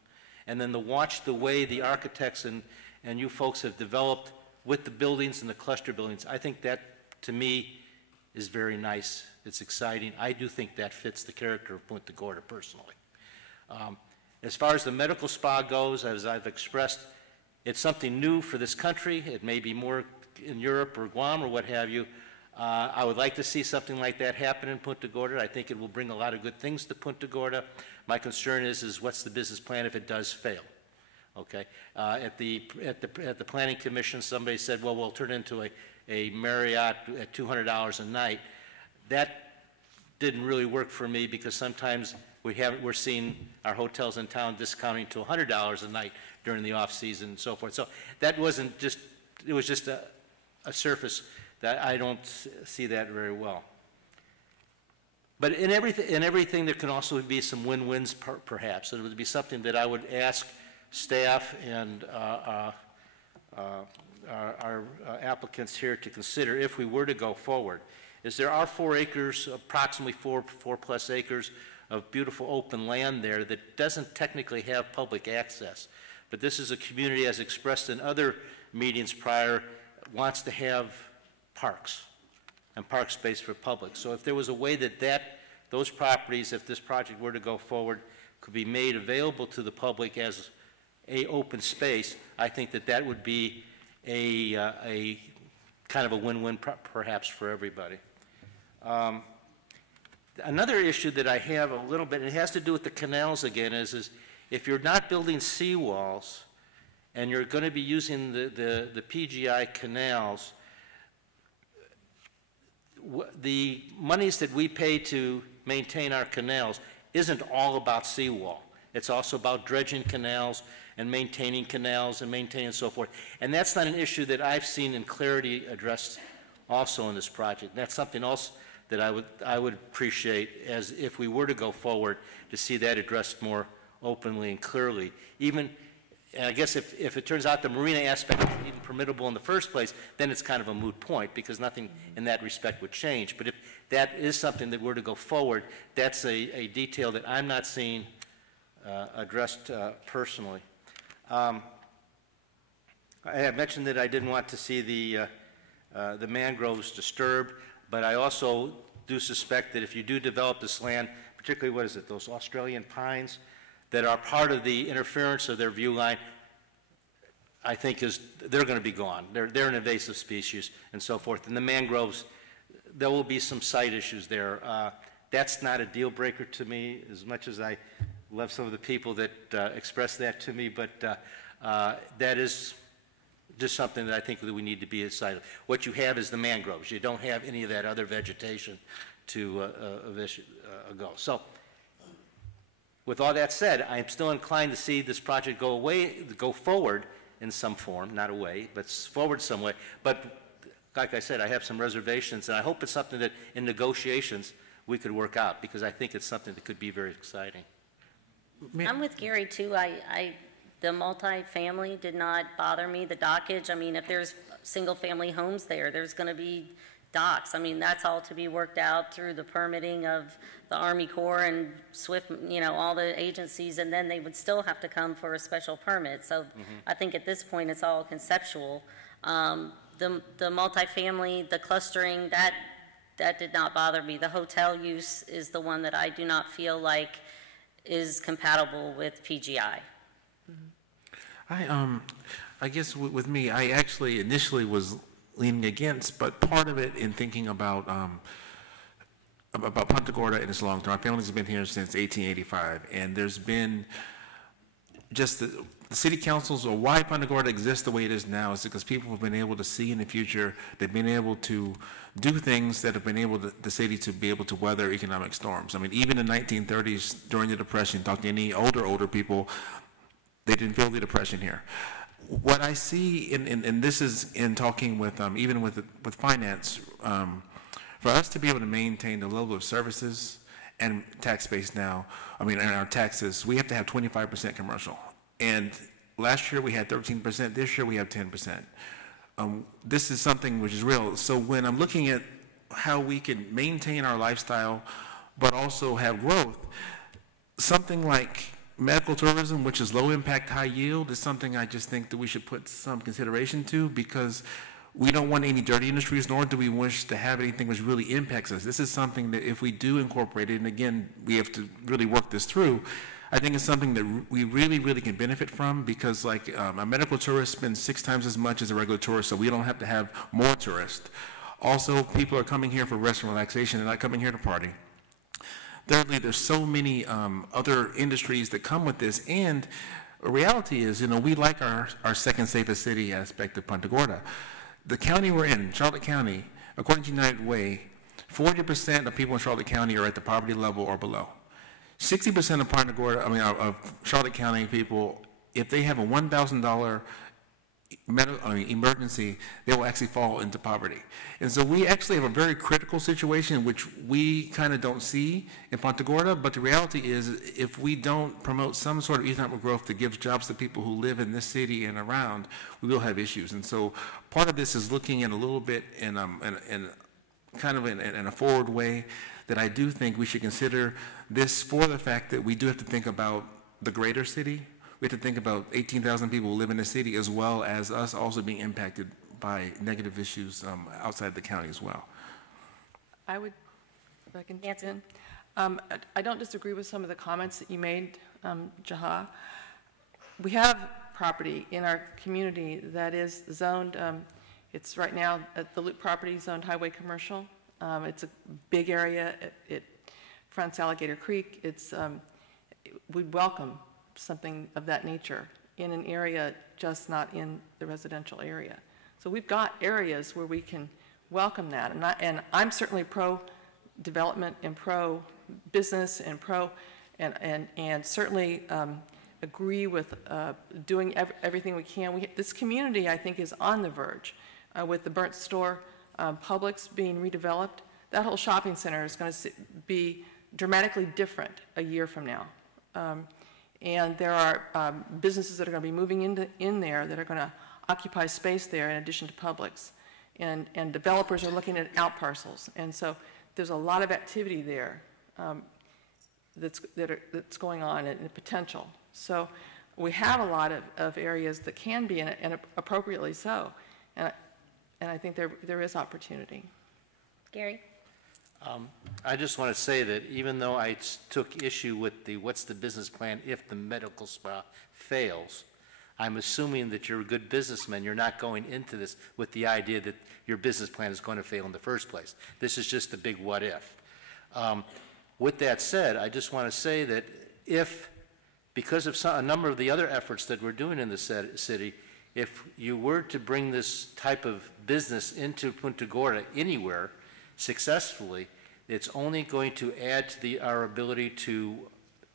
and then to watch the way the architects and you folks have developed with the buildings and the cluster buildings, I think that to me is very nice. It's exciting. I do think that fits the character of Punta Gorda personally. As far as the medical spa goes, as I've expressed, it's something new for this country. It may be more in Europe or Guam or what have you. I would like to see something like that happen in Punta Gorda. I think it will bring a lot of good things to Punta Gorda. My concern is what's the business plan if it does fail? Okay. At the Planning Commission, somebody said, well, we'll turn it into a Marriott at $200 a night. That didn't really work for me because sometimes we're seeing our hotels in town discounting to $100 a night during the off season and so forth. So that wasn't just, it was just a surface that I don't see that very well. But in everything there can also be some win-wins perhaps. It would be something that I would ask staff and our applicants here to consider if we were to go forward. Is there are 4 acres, approximately 4 plus acres of beautiful open land there that doesn't technically have public access. But this is a community, as expressed in other meetings prior, wants to have parks and park space for public. So if there was a way that those properties, if this project were to go forward, could be made available to the public as a open space, I think that would be a kind of a win-win perhaps for everybody. Another issue that I have a little bit, and it has to do with the canals again, is if you're not building seawalls and you're going to be using the PGI canals, the monies that we pay to maintain our canals isn't all about seawall. It's also about dredging canals and maintaining and so forth. And that's not an issue that I've seen in clarity addressed also in this project. That's something else that I would appreciate as if we were to go forward to see that addressed more openly and clearly. Even, and I guess if it turns out the marina aspect isn't even permittable in the first place, then it's kind of a moot point because nothing in that respect would change. But if that is something that were to go forward, that's a detail that I'm not seeing addressed personally. I had mentioned that I didn't want to see the mangroves disturbed, but I also do suspect that if you do develop this land, particularly, what is it, those Australian pines that are part of the interference of their view line, I think they're going to be gone. They're an invasive species and so forth. And the mangroves, there will be some site issues there. That's not a deal breaker to me, as much as I love some of the people that express that to me, but that is just something that I think that we need to be inside of. What you have is the mangroves. You don't have any of that other vegetation to go. So, with all that said, I'm still inclined to see this project go forward in some form, not away, but forward some way. But like I said, I have some reservations, and I hope it's something that in negotiations we could work out, because I think it's something that could be very exciting. I'm with Gary too. The multifamily did not bother me. The dockage, I mean, if there's single-family homes there, there's going to be docks. I mean, that's all to be worked out through the permitting of the Army Corps and SWIFT, all the agencies, and then they would still have to come for a special permit. So I think at this point it's all conceptual. The multifamily, the clustering, that did not bother me. The hotel use is the one that I do not feel like is compatible with PGI. I guess with me, I actually initially was leaning against, but part of it in thinking about about Punta Gorda and its long term. My family's been here since 1885, and there's been just the city councils, or why Punta Gorda exists the way it is now, is because people have been able to see in the future. They've been able to do things that have been able to, the city to be able to weather economic storms. I mean, even in the 1930s, during the Depression, talk to any older people, they didn't feel the Depression here. What I see, and this is in talking with, even with finance, for us to be able to maintain the level of services and tax base now, and our taxes, we have to have 25% commercial. And last year we had 13%, this year we have 10%. This is something which is real. So when I'm looking at how we can maintain our lifestyle, but also have growth, something like medical tourism, which is low impact, high yield, is something I just think that we should put some consideration to, because we don't want any dirty industries, nor do we wish to have anything which really impacts us. This is something that if we do incorporate it, and again, we have to really work this through, I think it's something that we really can benefit from, because like a medical tourist spends 6 times as much as a regular tourist, so we don't have to have more tourists. Also, people are coming here for rest and relaxation. They're not coming here to party. Thirdly, there's so many other industries that come with this, and the reality is, we like our second safest city aspect of Punta Gorda. The county we're in, Charlotte County, according to United Way, 40% of people in Charlotte County are at the poverty level or below. 60% of Punta Gorda, of Charlotte County people, if they have a $1,000 emergency, they will actually fall into poverty. And so we actually have a very critical situation, which we kind of don't see in Punta Gorda, but the reality is, if we don't promote some sort of economic growth that gives jobs to people who live in this city and around, we will have issues. And so part of this is looking at a little bit in kind of in a forward way, that I do think we should consider this, for the fact that we do have to think about the greater city. We have to think about 18,000 people who live in the city, as well as us also being impacted by negative issues outside the county as well. I would, if I can jump in, I don't disagree with some of the comments that you made, Jaha. We have property in our community that is zoned, it's right now at the Loop property zoned highway commercial. It's a big area, it fronts Alligator Creek. We'd welcome something of that nature in an area just not in the residential area. So we've got areas where we can welcome that, and I'm certainly pro-development and pro-business and and certainly agree with doing everything we can. This community, I think, is on the verge with the burnt store, Publix being redeveloped. That whole shopping center is going to be dramatically different a year from now. And there are businesses that are going to be moving in there that are going to occupy space there in addition to Publix. And developers are looking at out parcels. And so there's a lot of activity there that's going on and potential. So we have a lot of areas that can be, and appropriately so. And I think there is opportunity. Gary? I just want to say that even though I took issue with what's the business plan if the medical spa fails, I'm assuming that you're a good businessman. You're not going into this with the idea that your business plan is going to fail in the first place. This is just a big what if. With that said, I just want to say that because of a number of the other efforts that we're doing in the city, if you were to bring this type of business into Punta Gorda anywhere successfully, it's only going to add to our ability to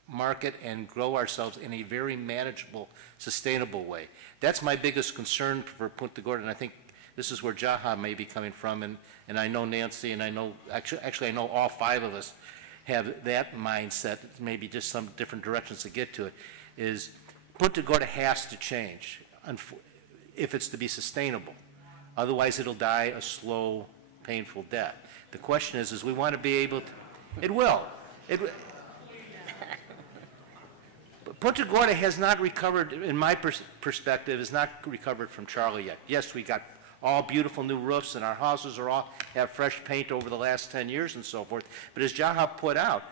market and grow ourselves in a very manageable, sustainable way. That's my biggest concern for Punta Gorda, and I think this is where Jaha may be coming from, and I know Nancy, and I know, actually I know all 5 of us have that mindset, maybe just some different directions to get to it, is Punta Gorda has to change if it's to be sustainable. Otherwise, it'll die a slow, painful death. The question is we want to be able to, it will. Punta Gorda has not recovered, in my perspective, has not recovered from Charlie yet. Yes, we got all beautiful new roofs, and our houses are all have fresh paint over the last 10 years and so forth. But as Jaha put out,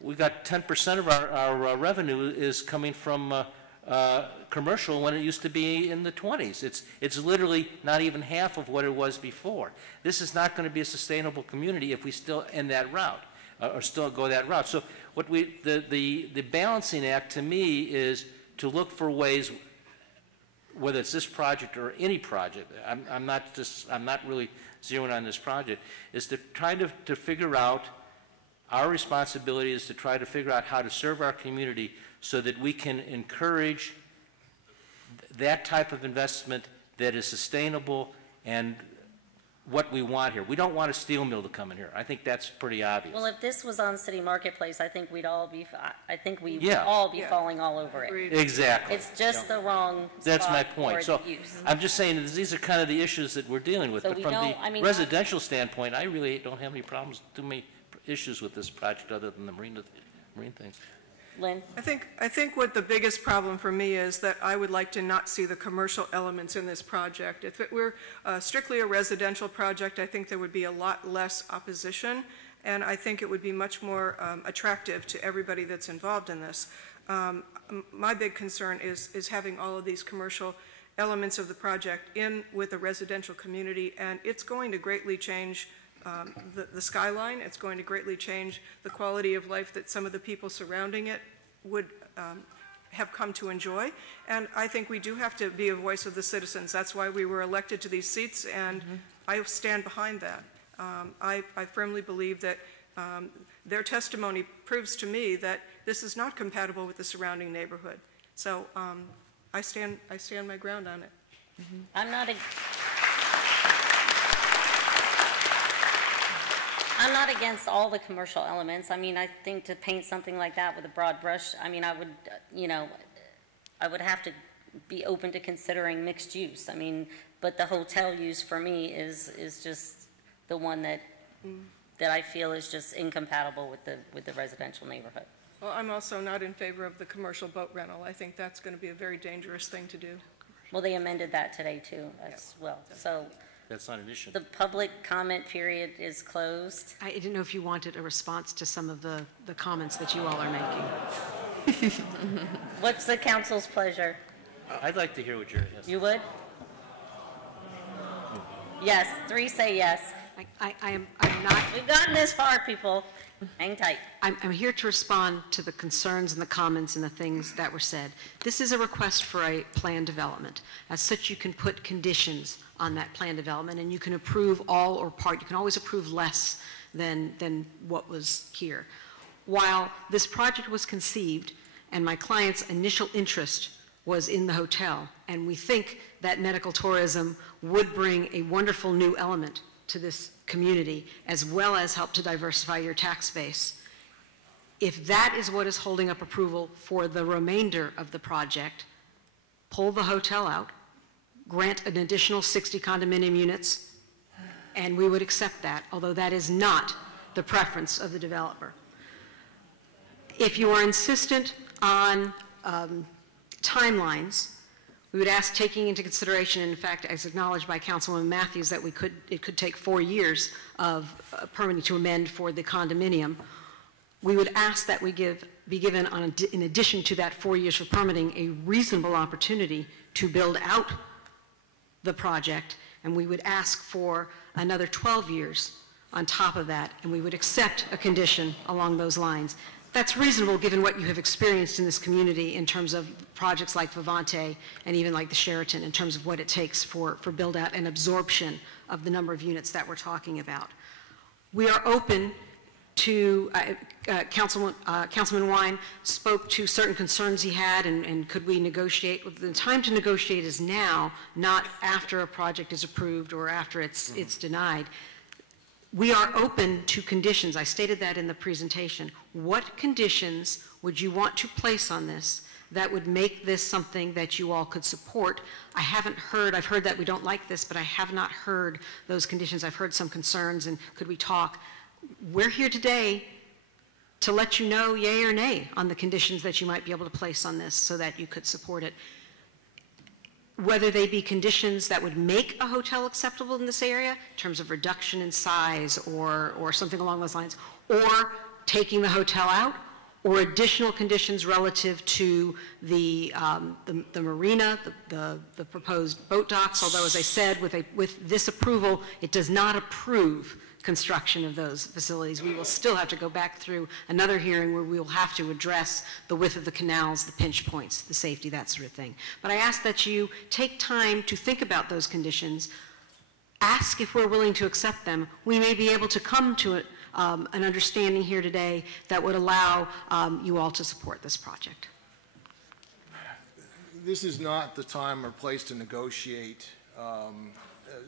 we got 10% of our revenue is coming from commercial when it used to be in the 20s. It's literally not even half of what it was before. This is not going to be a sustainable community if we still end that route or still go that route. So what the balancing act to me is to look for ways, whether it's this project or any project, I'm not really zeroing on this project, is to try to figure out, our responsibility is to try to figure out how to serve our community so that we can encourage that type of investment that is sustainable and what we want here. We don't want a steel mill to come in here. I think that's pretty obvious. Well, if this was on City Marketplace, I think we'd all be, would Yeah. all be falling all over it. Exactly. It's just the wrong That's my spot point. for So use. I'm just saying that these are kind of the issues that we're dealing with. So But we from don't- I the mean, residential standpoint, I really don't have any problems, too many issues with this project other than the marine things. Lynn? I think what the biggest problem for me is that I would like to not see the commercial elements in this project. If it were strictly a residential project, I think there would be a lot less opposition, and I think it would be much more attractive to everybody that's involved in this. My big concern is having all of these commercial elements of the project in with a residential community, and it's going to greatly change the skyline. It's going to greatly change the quality of life that some of the people surrounding it would have come to enjoy. And I think we do have to be a voice of the citizens. That's why we were elected to these seats, and I stand behind that. I firmly believe that their testimony proves to me that this is not compatible with the surrounding neighborhood. So I stand my ground on it. I'm not against all the commercial elements. I mean, I think to paint something like that with a broad brush, I mean, I would, I would have to be open to considering mixed use. I mean, but the hotel use for me is just the one that I feel is just incompatible with the residential neighborhood. Well, I'm also not in favor of the commercial boat rental. I think that's going to be a very dangerous thing to do. Well, they amended that today too, as well. So that's not an issue. The public comment period is closed. I didn't know if you wanted a response to some of the comments that you all are making. What's the council's pleasure? I'd like to hear what you're... Yes. You would? Yes, 3 say yes. I'm not... We've gotten this far, people. Hang tight. I'm here to respond to the concerns and the comments and the things that were said. This is a request for a plan development. As such, you can put conditions on that plan development, and you can approve all or part. You can always approve less than what was here. While this project was conceived, and my client's initial interest was in the hotel, and we think that medical tourism would bring a wonderful new element to this community, as well as help to diversify your tax base. If that is what is holding up approval for the remainder of the project, pull the hotel out, grant an additional 60 condominium units, and we would accept that, although that is not the preference of the developer. If you are insistent on timelines, we would ask, taking into consideration, in fact, as acknowledged by Councilwoman Matthews, that it could take 4 years of permitting to amend for the condominium. We would ask that we be given, in addition to that 4 years for permitting, a reasonable opportunity to build out the project, and we would ask for another 12 years on top of that, and we would accept a condition along those lines. That's reasonable given what you have experienced in this community in terms of projects like Vivante and even like the Sheraton, in terms of what it takes for build out and absorption of the number of units that we're talking about. We are open to, Councilman Wine spoke to certain concerns he had, and could we negotiate. The time to negotiate is now, not after a project is approved or after it's denied. We are open to conditions. I stated that in the presentation. What conditions would you want to place on this that would make this something that you all could support? I haven't heard, I've heard that we don't like this, but I have not heard those conditions. I've heard some concerns, and could we talk? We're here today to let you know yay or nay on the conditions that you might be able to place on this so that you could support it. Whether they be conditions that would make a hotel acceptable in this area, in terms of reduction in size or something along those lines, or taking the hotel out, or additional conditions relative to the marina, the proposed boat docks, although as I said, with this approval, it does not approve construction of those facilities. We will still have to go back through another hearing where we will have to address the width of the canals, the pinch points, the safety, that sort of thing. But I ask that you take time to think about those conditions, ask if we're willing to accept them. We may be able to come to an understanding here today that would allow you all to support this project. This is not the time or place to negotiate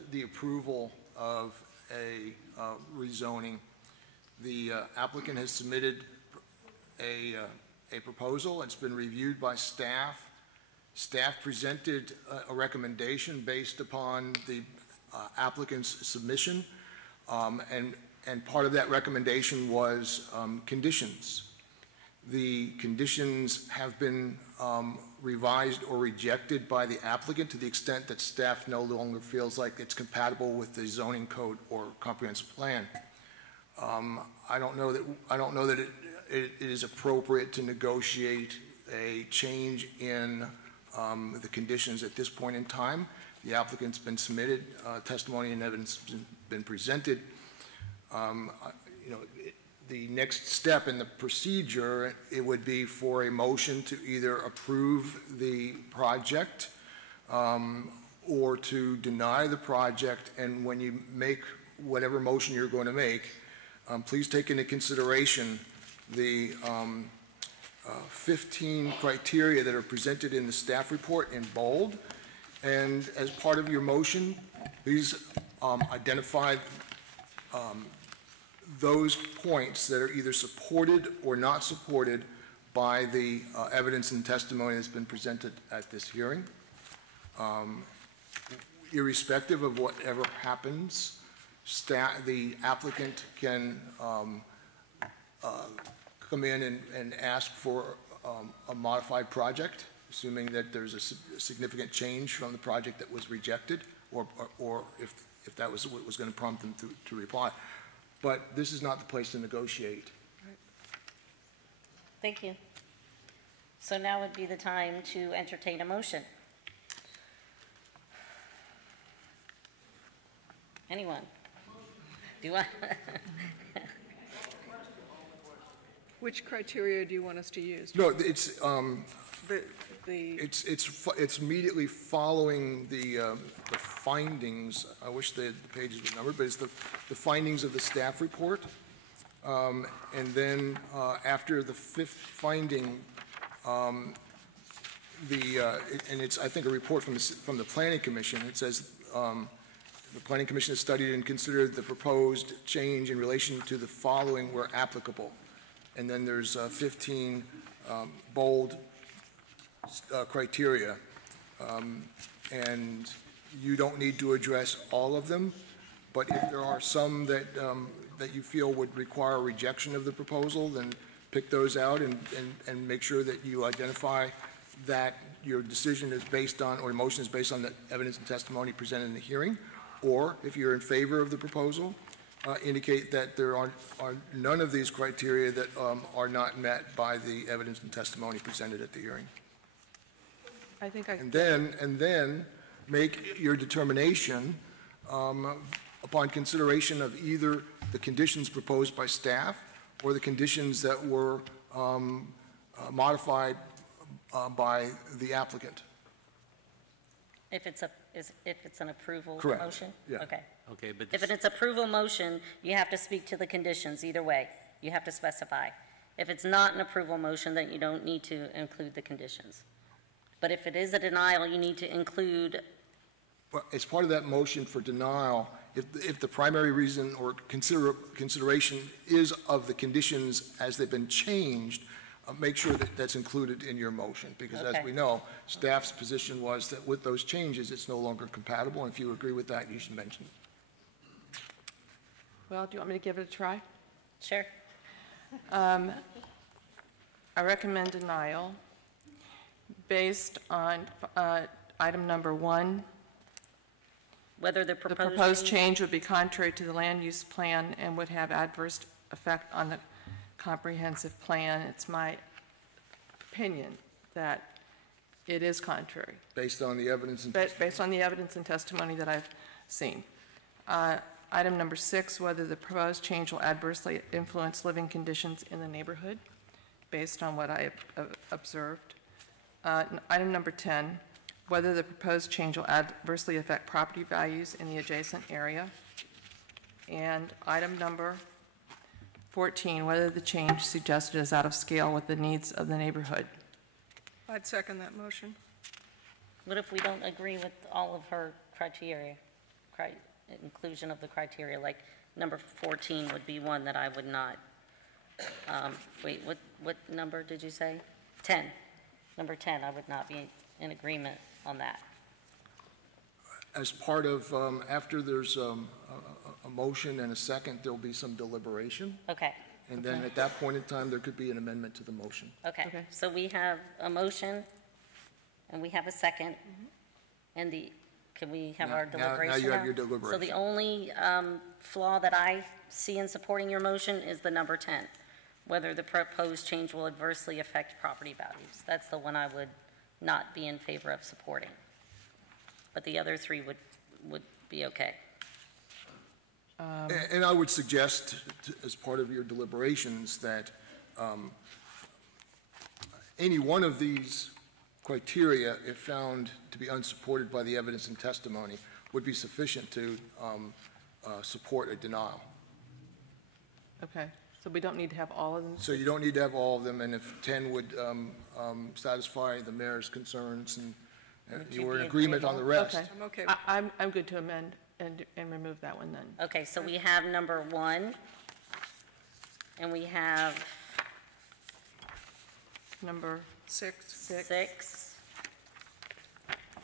the approval of a rezoning. The applicant has submitted a proposal. It's been reviewed by staff. Staff presented a recommendation based upon the applicant's submission, and part of that recommendation was conditions. The conditions have been revised or rejected by the applicant to the extent that staff no longer feels like it's compatible with the zoning code or comprehensive plan. I don't know that it is appropriate to negotiate a change in the conditions at this point in time. The applicant's been submitted, testimony and evidence has been presented. The next step in the procedure, it would be for a motion to either approve the project or to deny the project. And when you make whatever motion you're going to make, please take into consideration the 15 criteria that are presented in the staff report in bold. And as part of your motion, please identify those points that are either supported or not supported by the evidence and testimony that's been presented at this hearing. Irrespective of whatever happens, the applicant can come in and ask for a modified project, assuming that there's a significant change from the project that was rejected, or if that was what was going to prompt them to reply. But this is not the place to negotiate. Right. Thank you. So now would be the time to entertain a motion. Anyone? Do I? Which criteria do you want us to use? No, it's it's it's immediately following the findings. I wish the pages were numbered, but it's the findings of the staff report, and then after the fifth finding, and it's I think a report from the Planning Commission. It says the Planning Commission has studied and considered the proposed change in relation to the following where applicable, and then there's 15 bold criteria, and you don't need to address all of them, but if there are some that that you feel would require rejection of the proposal, then pick those out and make sure that you identify that your decision is based on, or motion is based on the evidence and testimony presented in the hearing, or if you're in favor of the proposal, indicate that there are none of these criteria that are not met by the evidence and testimony presented at the hearing. I think and then make your determination upon consideration of either the conditions proposed by staff or the conditions that were modified by the applicant. If it's an approval Correct. motion? Yeah. Okay. Okay, but If it's approval motion, you have to speak to the conditions either way. You have to specify. If it's not an approval motion, then you don't need to include the conditions. But if it is a denial, you need to include. Well, as part of that motion for denial, if the primary reason or consideration is of the conditions as they've been changed, make sure that that's included in your motion, because Okay. as we know, staff's position was that with those changes, it's no longer compatible, and if you agree with that, you should mention it. Well, do you want me to give it a try? Sure. I recommend denial based on item number 1. Whether the The proposed change would be contrary to the land use plan and would have adverse effect on the comprehensive plan. It's my opinion that it is contrary. Based on the evidence and Based on the evidence and testimony that I've seen. Item number 6, whether the proposed change will adversely influence living conditions in the neighborhood, based on what I observed. Item number 10, whether the proposed change will adversely affect property values in the adjacent area. And item number 14, whether the change suggested is out of scale with the needs of the neighborhood. I'd second that motion. What if we don't agree with all of her criteria, inclusion of the criteria? Like number 14 would be one that I would not. Wait, what number did you say? 10. Number 10, I would not be in agreement on that. as part of, after there's a motion and a second, there'll be some deliberation. Okay. And then at that point in time, there could be an amendment to the motion. Okay. So we have a motion, and we have a second, and can we have our deliberation now you have your deliberation. So the only flaw that I see in supporting your motion is the number 10, whether the proposed change will adversely affect property values. That's the one I would not be in favor of supporting. But the other three would be okay. And I would suggest, as part of your deliberations, that any one of these criteria, if found to be unsupported by the evidence and testimony, would be sufficient to support a denial. Okay, so we don't need to have all of them? So you don't need to have all of them, and if 10 would satisfy the mayor's concerns, and you were in agreement on the rest. Okay. I'm okay. I'm good to amend and remove that one then. Okay, so we have number 1, and we have number 6,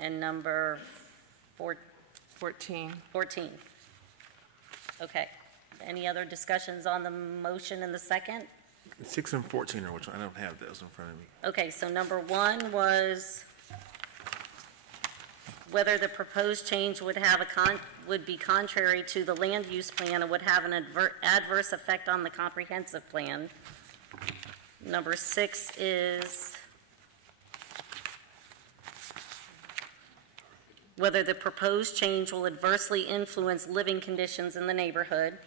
and number 14. Okay. Any other discussions on the motion and the second? 6 and 14 are which one? I don't have those in front of me. Okay, so number 1 was whether the proposed change would have would be contrary to the land use plan and would have an adverse effect on the comprehensive plan. Number 6 is whether the proposed change will adversely influence living conditions in the neighborhood.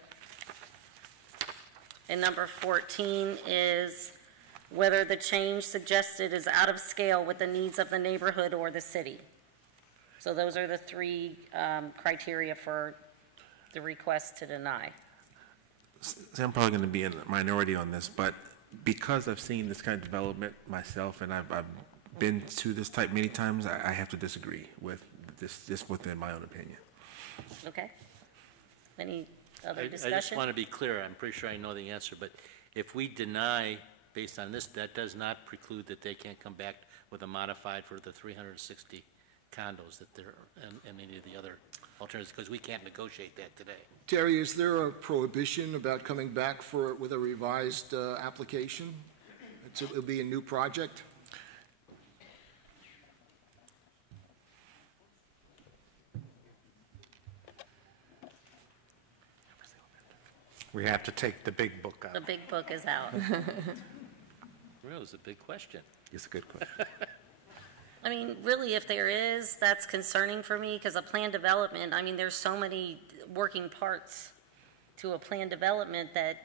And number 14 is whether the change suggested is out of scale with the needs of the neighborhood or the city. So those are the 3 criteria for the request to deny. So I'm probably going to be in a minority on this, but because I've seen this kind of development myself, and I've been to this type many times, I have to disagree with this, just within my own opinion. Okay. Any other I discussion? just want to be clear. I'm pretty sure I know the answer, but if we deny based on this, that does not preclude that they can't come back with a modified for the 360 condos that they're and any of the other alternatives, because we can't negotiate that today. Terry, is there a prohibition about coming back with a revised application? It'll be a new project? We have to take the big book out. The big book is out. Well, it's a big question. It's a good question. I mean, really, if there is, that's concerning for me, because a plan development, I mean, there's so many working parts to a plan development that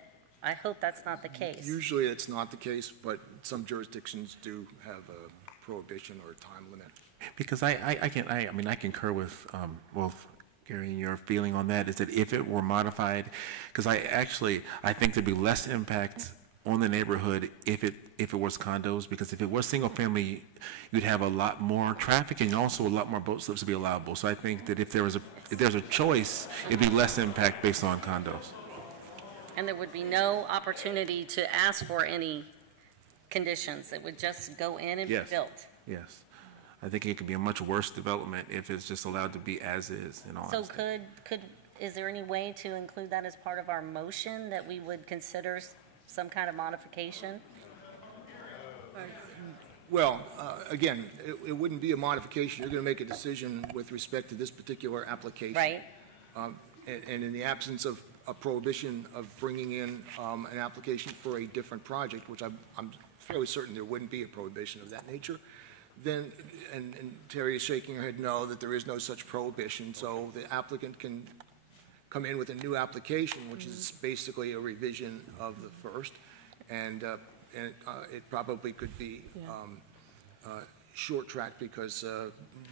I hope that's not the case. Usually it's not the case, but some jurisdictions do have a prohibition or a time limit. Because I mean, I concur with both Gary and your feeling on that, is that if it were modified, because I think there'd be less impact on the neighborhood if it was condos, because if it was single family, you'd have a lot more traffic and also a lot more boat slips to be allowable. So I think that if there's a choice, it'd be less impact based on condos. And there would be no opportunity to ask for any conditions. It would just go in and be built. Yes. I think it could be a much worse development if it's just allowed to be as is in all. So is there any way to include that as part of our motion, that we would consider some kind of modification? Well, again, it wouldn't be a modification. You're going to make a decision with respect to this particular application. Right. and in the absence of a prohibition of bringing in an application for a different project, which I'm fairly certain there wouldn't be a prohibition of that nature, then, and Terry is shaking her head no, that there is no such prohibition, so the applicant can come in with a new application, which is basically a revision of the first, and it probably could be short-tracked because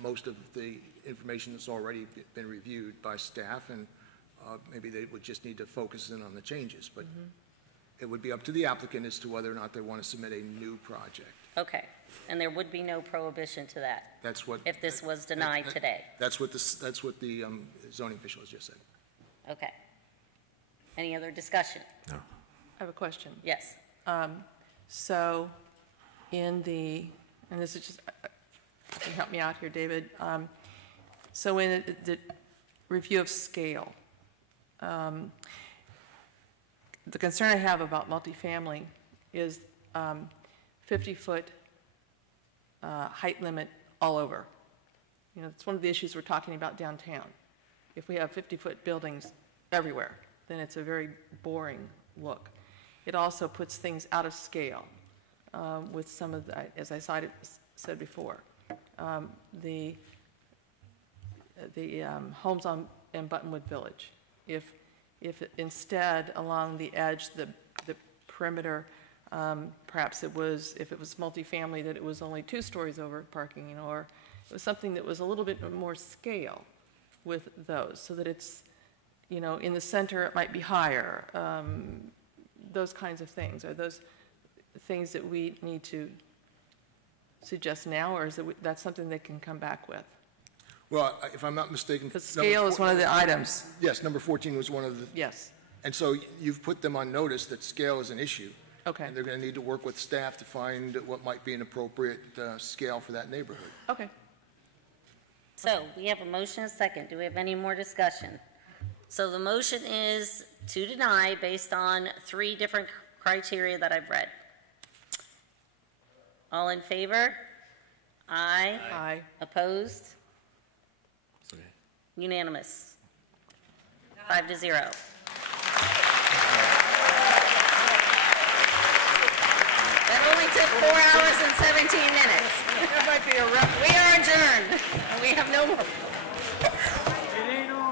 most of the information has already been reviewed by staff, and maybe they would just need to focus in on the changes, but it would be up to the applicant as to whether or not they want to submit a new project. Okay, and there would be no prohibition to that? That's what... If this was denied today? That's what the zoning official has just said. Okay. Any other discussion? I have a question. Yes. So in the, and this is just, can you help me out here, David? So in the review of scale, the concern I have about multifamily is 50-foot height limit all over. You know, it's one of the issues we're talking about downtown. If we have 50-foot buildings everywhere, then it's a very boring look. It also puts things out of scale with some of the, as I said before, the homes in Buttonwood Village. If instead along the edge, the perimeter, perhaps it was, if it was multifamily, that it was only 2 stories over parking, or it was something that was a little bit more scale with those, so that it's, you know, in the center it might be higher. Those kinds of things. Are those things that we need to suggest now, or is it that's something they can come back with? Well, if I'm not mistaken... Because scale is one of the items. Yes, number 14 was one of the... Yes. And so you've put them on notice that scale is an issue. Okay. And they're going to need to work with staff to find what might be an appropriate scale for that neighborhood. Okay. So we have a motion and a second. Do we have any more discussion? So the motion is to deny based on 3 different criteria that I've read. All in favor? Aye. Aye. Opposed? Unanimous. 5-0. That only took 4 hours and 17 minutes. That might be a rough. We are adjourned. We have no more.